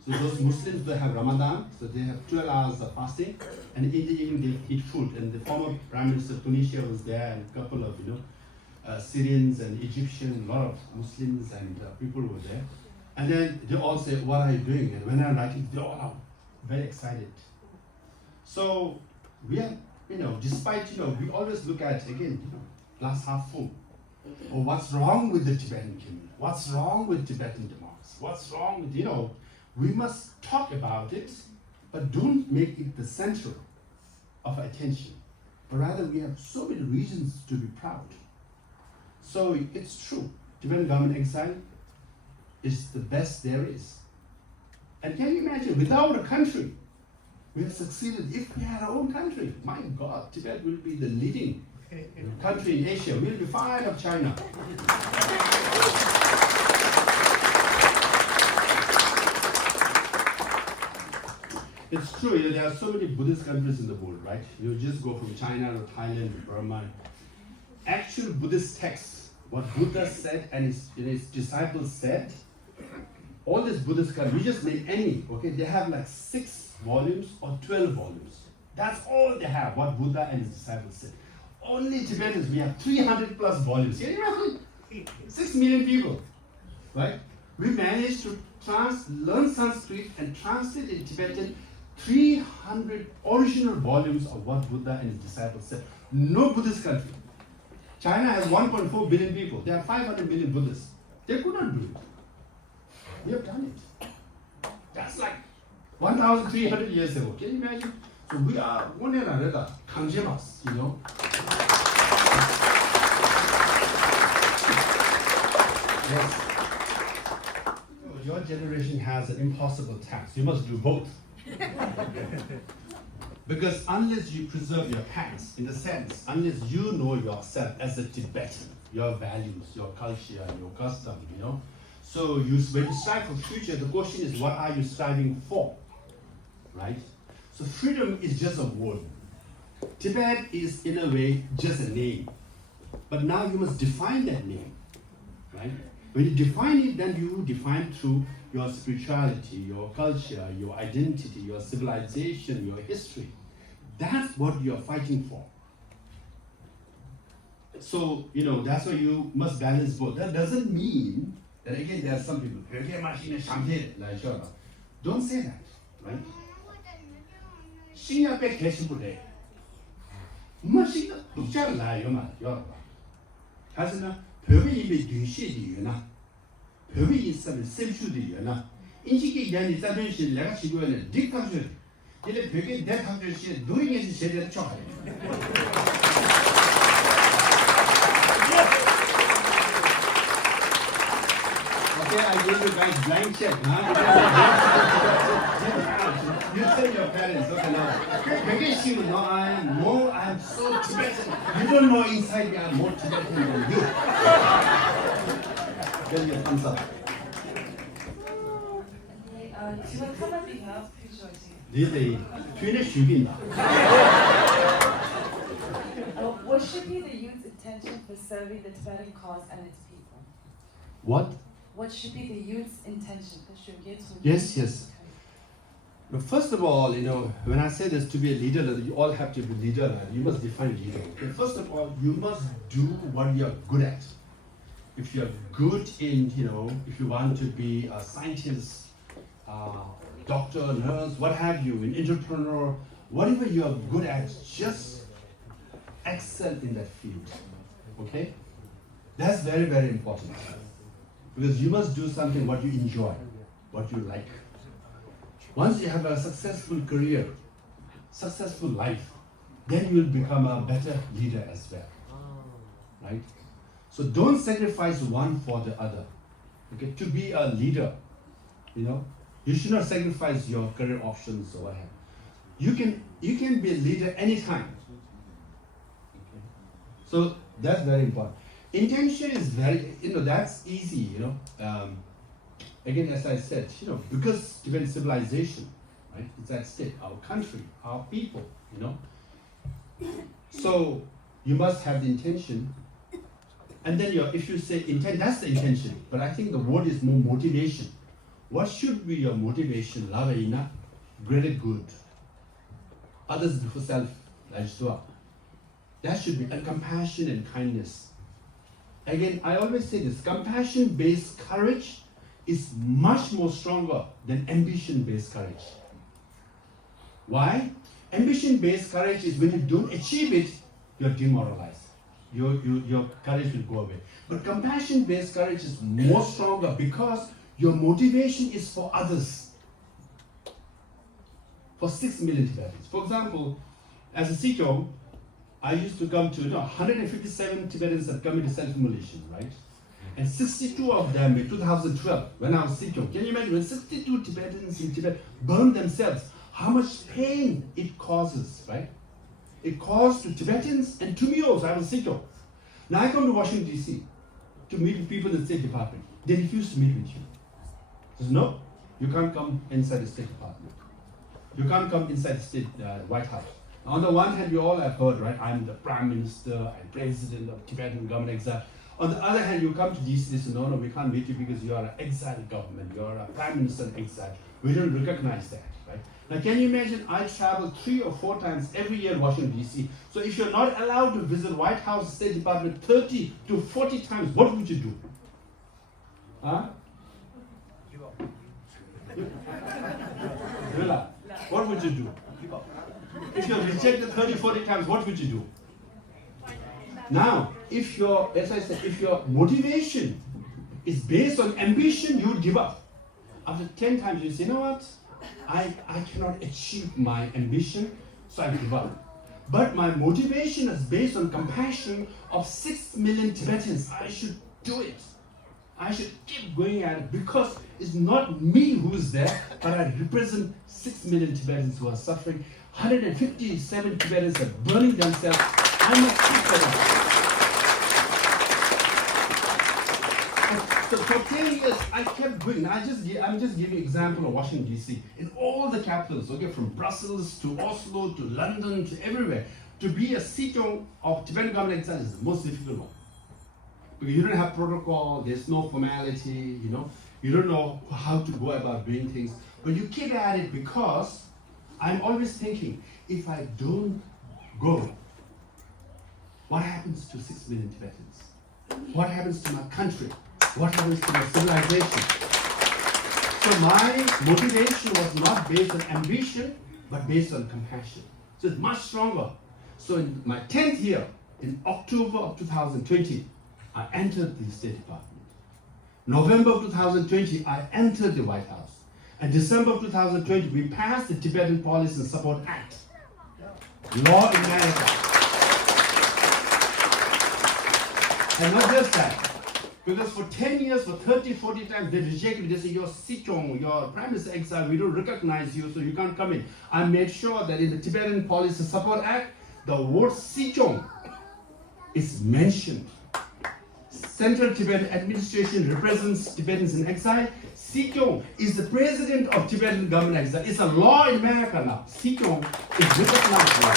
So those Muslims, they have Ramadan, so they have 12 hours of fasting, and in the evening they eat food. And the former Prime Minister of Tunisia was there, and a couple of, Syrians and Egyptians, a lot of Muslims and people were there. And then they all say, "What are you doing?" And when I'm writing, they all are very excited. So we are, despite, we always look at, again, glass half full. Or what's wrong with the Tibetan community? What's wrong with Tibetan democracy? What's wrong with, we must talk about it, but don't make it the center of attention. But rather, we have so many reasons to be proud. So it's true. Tibetan government exile is the best there is. And can you imagine, without a country, we have succeeded. If we had our own country, my God, Tibet will be the leading country in Asia. We'll be far ahead of China. It's true, there are so many Buddhist countries in the world, right? You just go from China to Thailand to Burma. Actual Buddhist texts, what Buddha said and his disciples said, all these Buddhist countries, we just name any, okay? They have like 6 volumes or 12 volumes. That's all they have, what Buddha and his disciples said. Only Tibetans, we have 300 plus volumes. Can you imagine? 6 million people, right? We managed to learn Sanskrit and translate in Tibetan 300 original volumes of what Buddha and his disciples said. No Buddhist country. China has 1.4 billion people. There are 500 million Buddhists. They could not do it. We have done it. That's like 1,300 years ago. Can you imagine? So we are one another, kanjemas, Yes. Your generation has an impossible task. You must do both. Because unless you preserve your past, in the sense, unless you know yourself as a Tibetan, your values, your culture, your custom, So when you strive for future, the question is, what are you striving for? Right? So freedom is just a word. Tibet is, in a way, just a name. But now you must define that name. Right? When you define it, then you define through your spirituality, your culture, your identity, your civilization, your history. That's what you're fighting for. So, that's why you must balance both. That doesn't mean that, again, there are some people, don't say that, right? Okay, I gave you guys blank check, huh? You tell your parents, okay, now. I'm so Tibetan. You don't know inside me, I'm more Tibetan than you. Then you thumbs up. 지금 카메라가 필요하지. 니들이 뒤에 죽인다. What should be the youth's intention for serving the Tibetan cause and its people? What? What should be the youth's intention for serving? Yes, yes. Now, first of all, when I say this to be a leader, you all have to be leader. You must define leader. Okay? First of all, you must do what you are good at. If you are good in, if you want to be a scientist, doctor, nurse, what have you, an entrepreneur, whatever you are good at, just excel in that field. Okay? That's very, very important. Because you must do something what you enjoy, what you like. Once you have a successful career, successful life, then you will become a better leader as well. Right? So don't sacrifice one for the other. Okay? To be a leader, you should not sacrifice your career options or what have you. You can be a leader anytime. Okay? So that's very important. Intention is very, that's easy, Again, as I said, because Tibetan civilization, right, it's at stake, our country, our people, So you must have the intention, and then if you say intent, that's the intention. But I think the word is more motivation. What should be your motivation? Lava ina, greater good, others before self, that should be, and compassion and kindness. Again, I always say this: compassion-based courage is much more stronger than ambition-based courage. Why? Ambition-based courage is when you don't achieve it, you're demoralized. Your courage will go away. But compassion-based courage is more stronger because your motivation is for others. For 6 million Tibetans. For example, as a Sikyong, I used to come to 157 Tibetans that come into self-immolation, right? And 62 of them in 2012, when I was Sikyong. Can you imagine when 62 Tibetans in Tibet burn themselves, how much pain it causes, right? It caused to Tibetans and to me also. I was Sikyong. Now I come to Washington, D.C. to meet with people in the State Department. They refuse to meet with you. They say, no, you can't come inside the State Department. You can't come inside the State White House. Now, on the one hand, we all have heard, right? I'm the Prime Minister and President of Tibetan government exile. On the other hand, you come to DC, they say, no, we can't meet you because you are an exiled government. You are a Prime Minister in exile. We don't recognize that, right? Now, can you imagine I travel 3 or 4 times every year in Washington, D.C. So if you're not allowed to visit White House, State Department 30 to 40 times, what would you do? Huh? What would you do? If you're rejected 30, 40 times, what would you do? Now, if your motivation is based on ambition, you would give up. After 10 times, you say, you know what? I cannot achieve my ambition, so I give up. But my motivation is based on compassion of 6 million Tibetans. I should do it. I should keep going at it because it's not me who is there, but I represent 6 million Tibetans who are suffering. 157 Tibetans are burning themselves. I must keep that. So for 10 years, I kept going. I'm just giving an example of Washington, D.C. In all the capitals, okay, from Brussels to Oslo to London to everywhere, to be a Sikyong of Tibetan government exile is the most difficult one. Because you don't have protocol, there's no formality, you don't know how to go about doing things. But you keep at it because I'm always thinking, if I don't go, what happens to 6 million Tibetans? What happens to my country? What happens to my civilization? So my motivation was not based on ambition, but based on compassion. So it's much stronger. So in my 10th year, in October of 2020, I entered the State Department. November of 2020, I entered the White House. And December of 2020, we passed the Tibetan Policy and Support Act. Law in America. And not just that. Because for 10 years, for 30, 40 times, they rejected me. They say, you're Sikyong, you're Prime Minister exile, we don't recognize you, so you can't come in. I made sure that in the Tibetan Policy Support Act, the word Sikyong is mentioned Central Tibetan Administration represents Tibetans in exile. Sikyong is the president of Tibetan government exile. It's a law in America now. Sikyong is recognized law.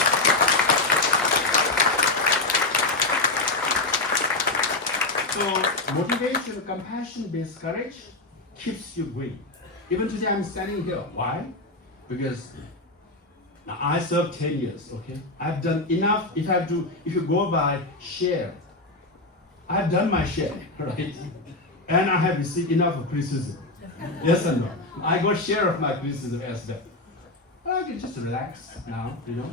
So motivation, compassion-based courage keeps you going. Even today I'm standing here. Why? Because now I served 10 years, okay? I've done enough. If you go by share, I've done my share, right? And I have received enough of criticism. Yes and no. I got share of my criticism as well. But I can just relax now, you know.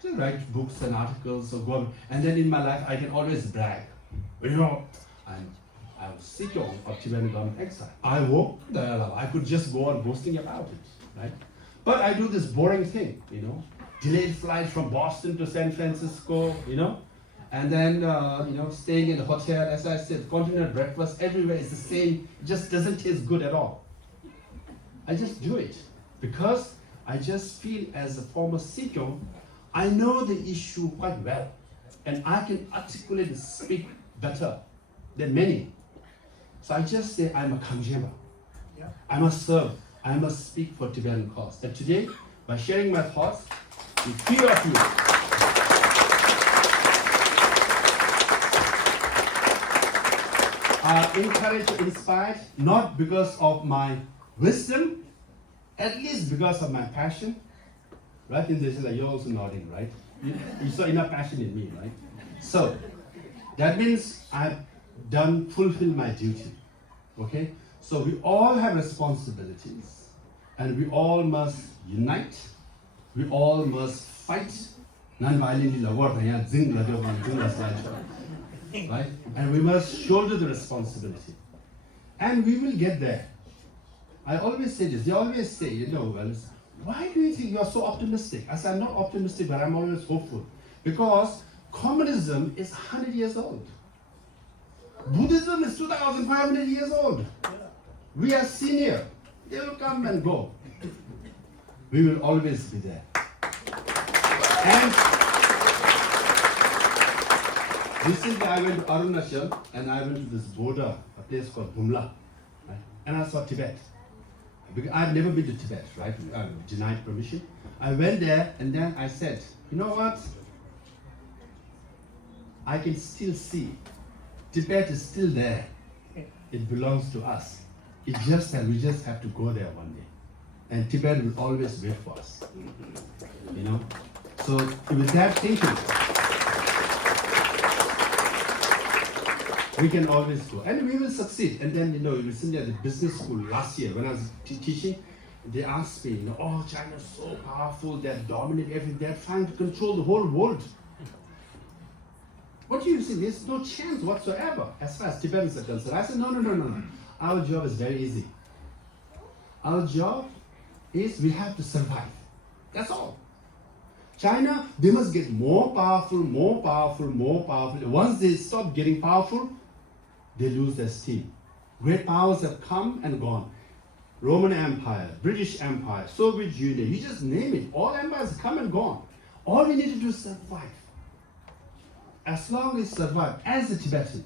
Just write books and articles or go on. And then in my life I can always brag. You know, I was Sikyong of Tibetan government exile. I hope that I could just go on boasting about it, right? But I do this boring thing, you know. Delayed flight from Boston to San Francisco, you know. And then, you know, staying in the hotel, as I said, continental breakfast everywhere is the same. It just doesn't taste good at all. I just do it because I just feel as a former Sikyong, I know the issue quite well. And I can articulate and speak better than many. So I just say I'm a Kangjeba. I must serve. I must speak for Tibetan cause. And today, by sharing my thoughts, with few of you, are encouraged, inspired, not because of my wisdom, at least because of my passion. Right? In this, like, you're also nodding, right? You saw enough passion in me, right? So, that means I've fulfilled my duty. Okay? So we all have responsibilities, and we all must unite. We all must fight non-violently. Right? And we must shoulder the responsibility. And we will get there. I always say this. They always say, you know, well, why do you think you are so optimistic? I say, I'm not optimistic, but I'm always hopeful. Because communism is 100 years old. Buddhism is 2,500 years old. We are senior. They will come and go. We will always be there. And recently I went to Arunachal and I went to this border, a place called Bumla, right? And I saw Tibet. Because I've never been to Tibet, right? I'm denied permission. I went there and then I said, you know what? I can still see Tibet is still there. It belongs to us. We just have to go there one day. And Tibet will always wait for us. You know? So with that thinking, we can always go. And we will succeed. And then, you know, recently at the business school last year, when I was teaching, they asked me, you know, oh, China's so powerful, they dominate everything, they're trying to control the whole world. What do you see? There's no chance whatsoever as far as Tibetans are concerned. I said, no. Our job is very easy. Our job is we have to survive. That's all. China, they must get more powerful. Once they stop getting powerful, they lose their steam. Great powers have come and gone. Roman Empire, British Empire, Soviet Union, you just name it. All empires come and gone. All we need to do is survive. As long as survive, as a Tibetan,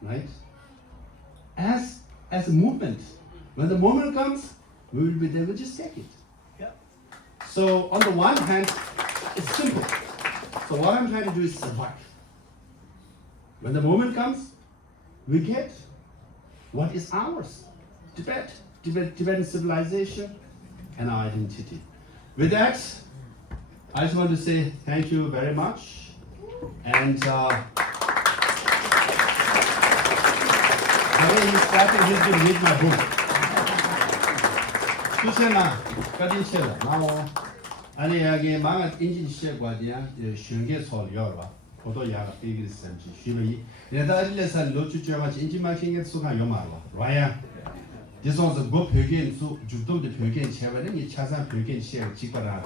right? As a movement, when the moment comes, we will be there, we'll just take it. Yep. So on the one hand, it's simple. So what I'm trying to do is survive. When the moment comes, we get what is ours. Tibetan civilization and our identity. With that, I just want to say thank you very much. And he started, he's going to read my book. Sushena, Kadishela, now, Ali Yagi, Magat Injin Shegwadia, Shunge Sol Yorba, Otoya, Igris Sanchi, Shuri, Nedariles and Lochucha, Injimaking at Suka Yomarwa, Raya. This was a book again, so you do the Pugan Chair, and you Chazan Pugan share Chipara.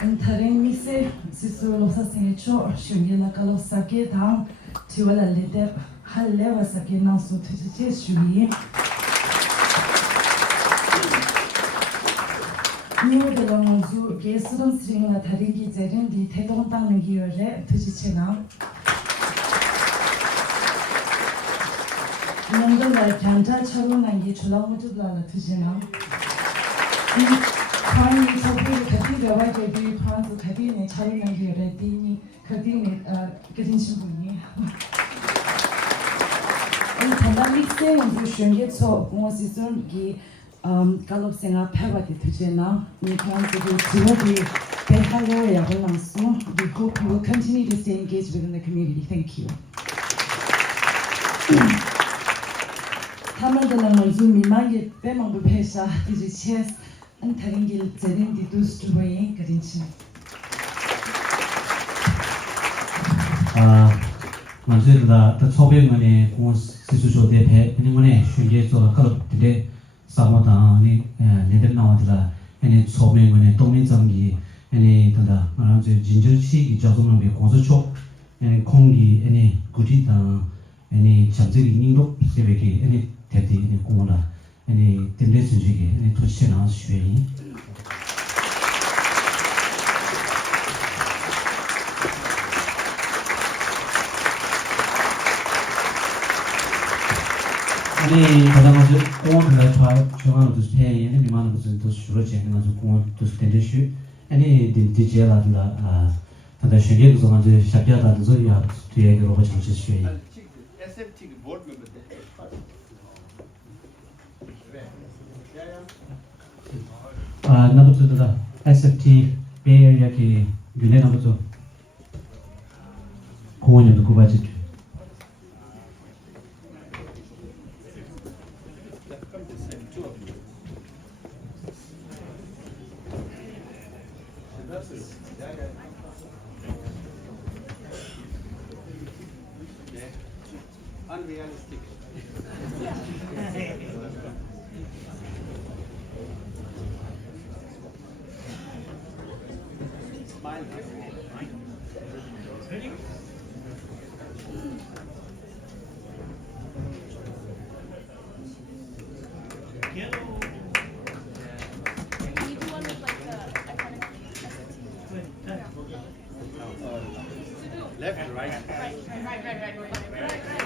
Entering me say, Sister Lobsang cho, Shungila Kalosake down to a leader, Haleva Sake now so to Shuri. New de la Monzu, Gesum String, Tarigi Zerin, the Tedon Tang here, Tujichena. Number like Janta Chalon and Gichulamutu Tujina. Fine, it's okay, Katina, why they do plans of Katina, China here, Dini, Katina, getting Shibuni. And Tanamic say on the Shunget, so most is on Gi. Lobsang Pavati Tujena, we plan to do Tibetan We hope you will continue to stay engaged within the community. Thank you. Tamadala Manzumi Magit Bemon Pesha, is chess and Taringil Zedin Didus to Way Garinchi. the topic money was Sisu de Pe, anyone should get to a color today. Samota ni leader now the any sobbing when a domain zamgi any tanda ginger chi jazum be konzo any kongi any goody any chamzi nindo seveki any teddy any kona any tendency any touchena shui 아니 가다마저 공원을 좋아하는 그 배에 미만한 것은 더 주로지 하는 아주 공원 또 스탠드슈 아니 디제라든가 다다 쉬게 그거 먼저 샤피아다는 소리야 뒤에 그러고 잠시 쉬어요. SFT 보드 멤버 나부터다 SFT 베이에리아기 윤회 나부터 공원에도 구바지 unrealistic. Smile. Left, right. Right.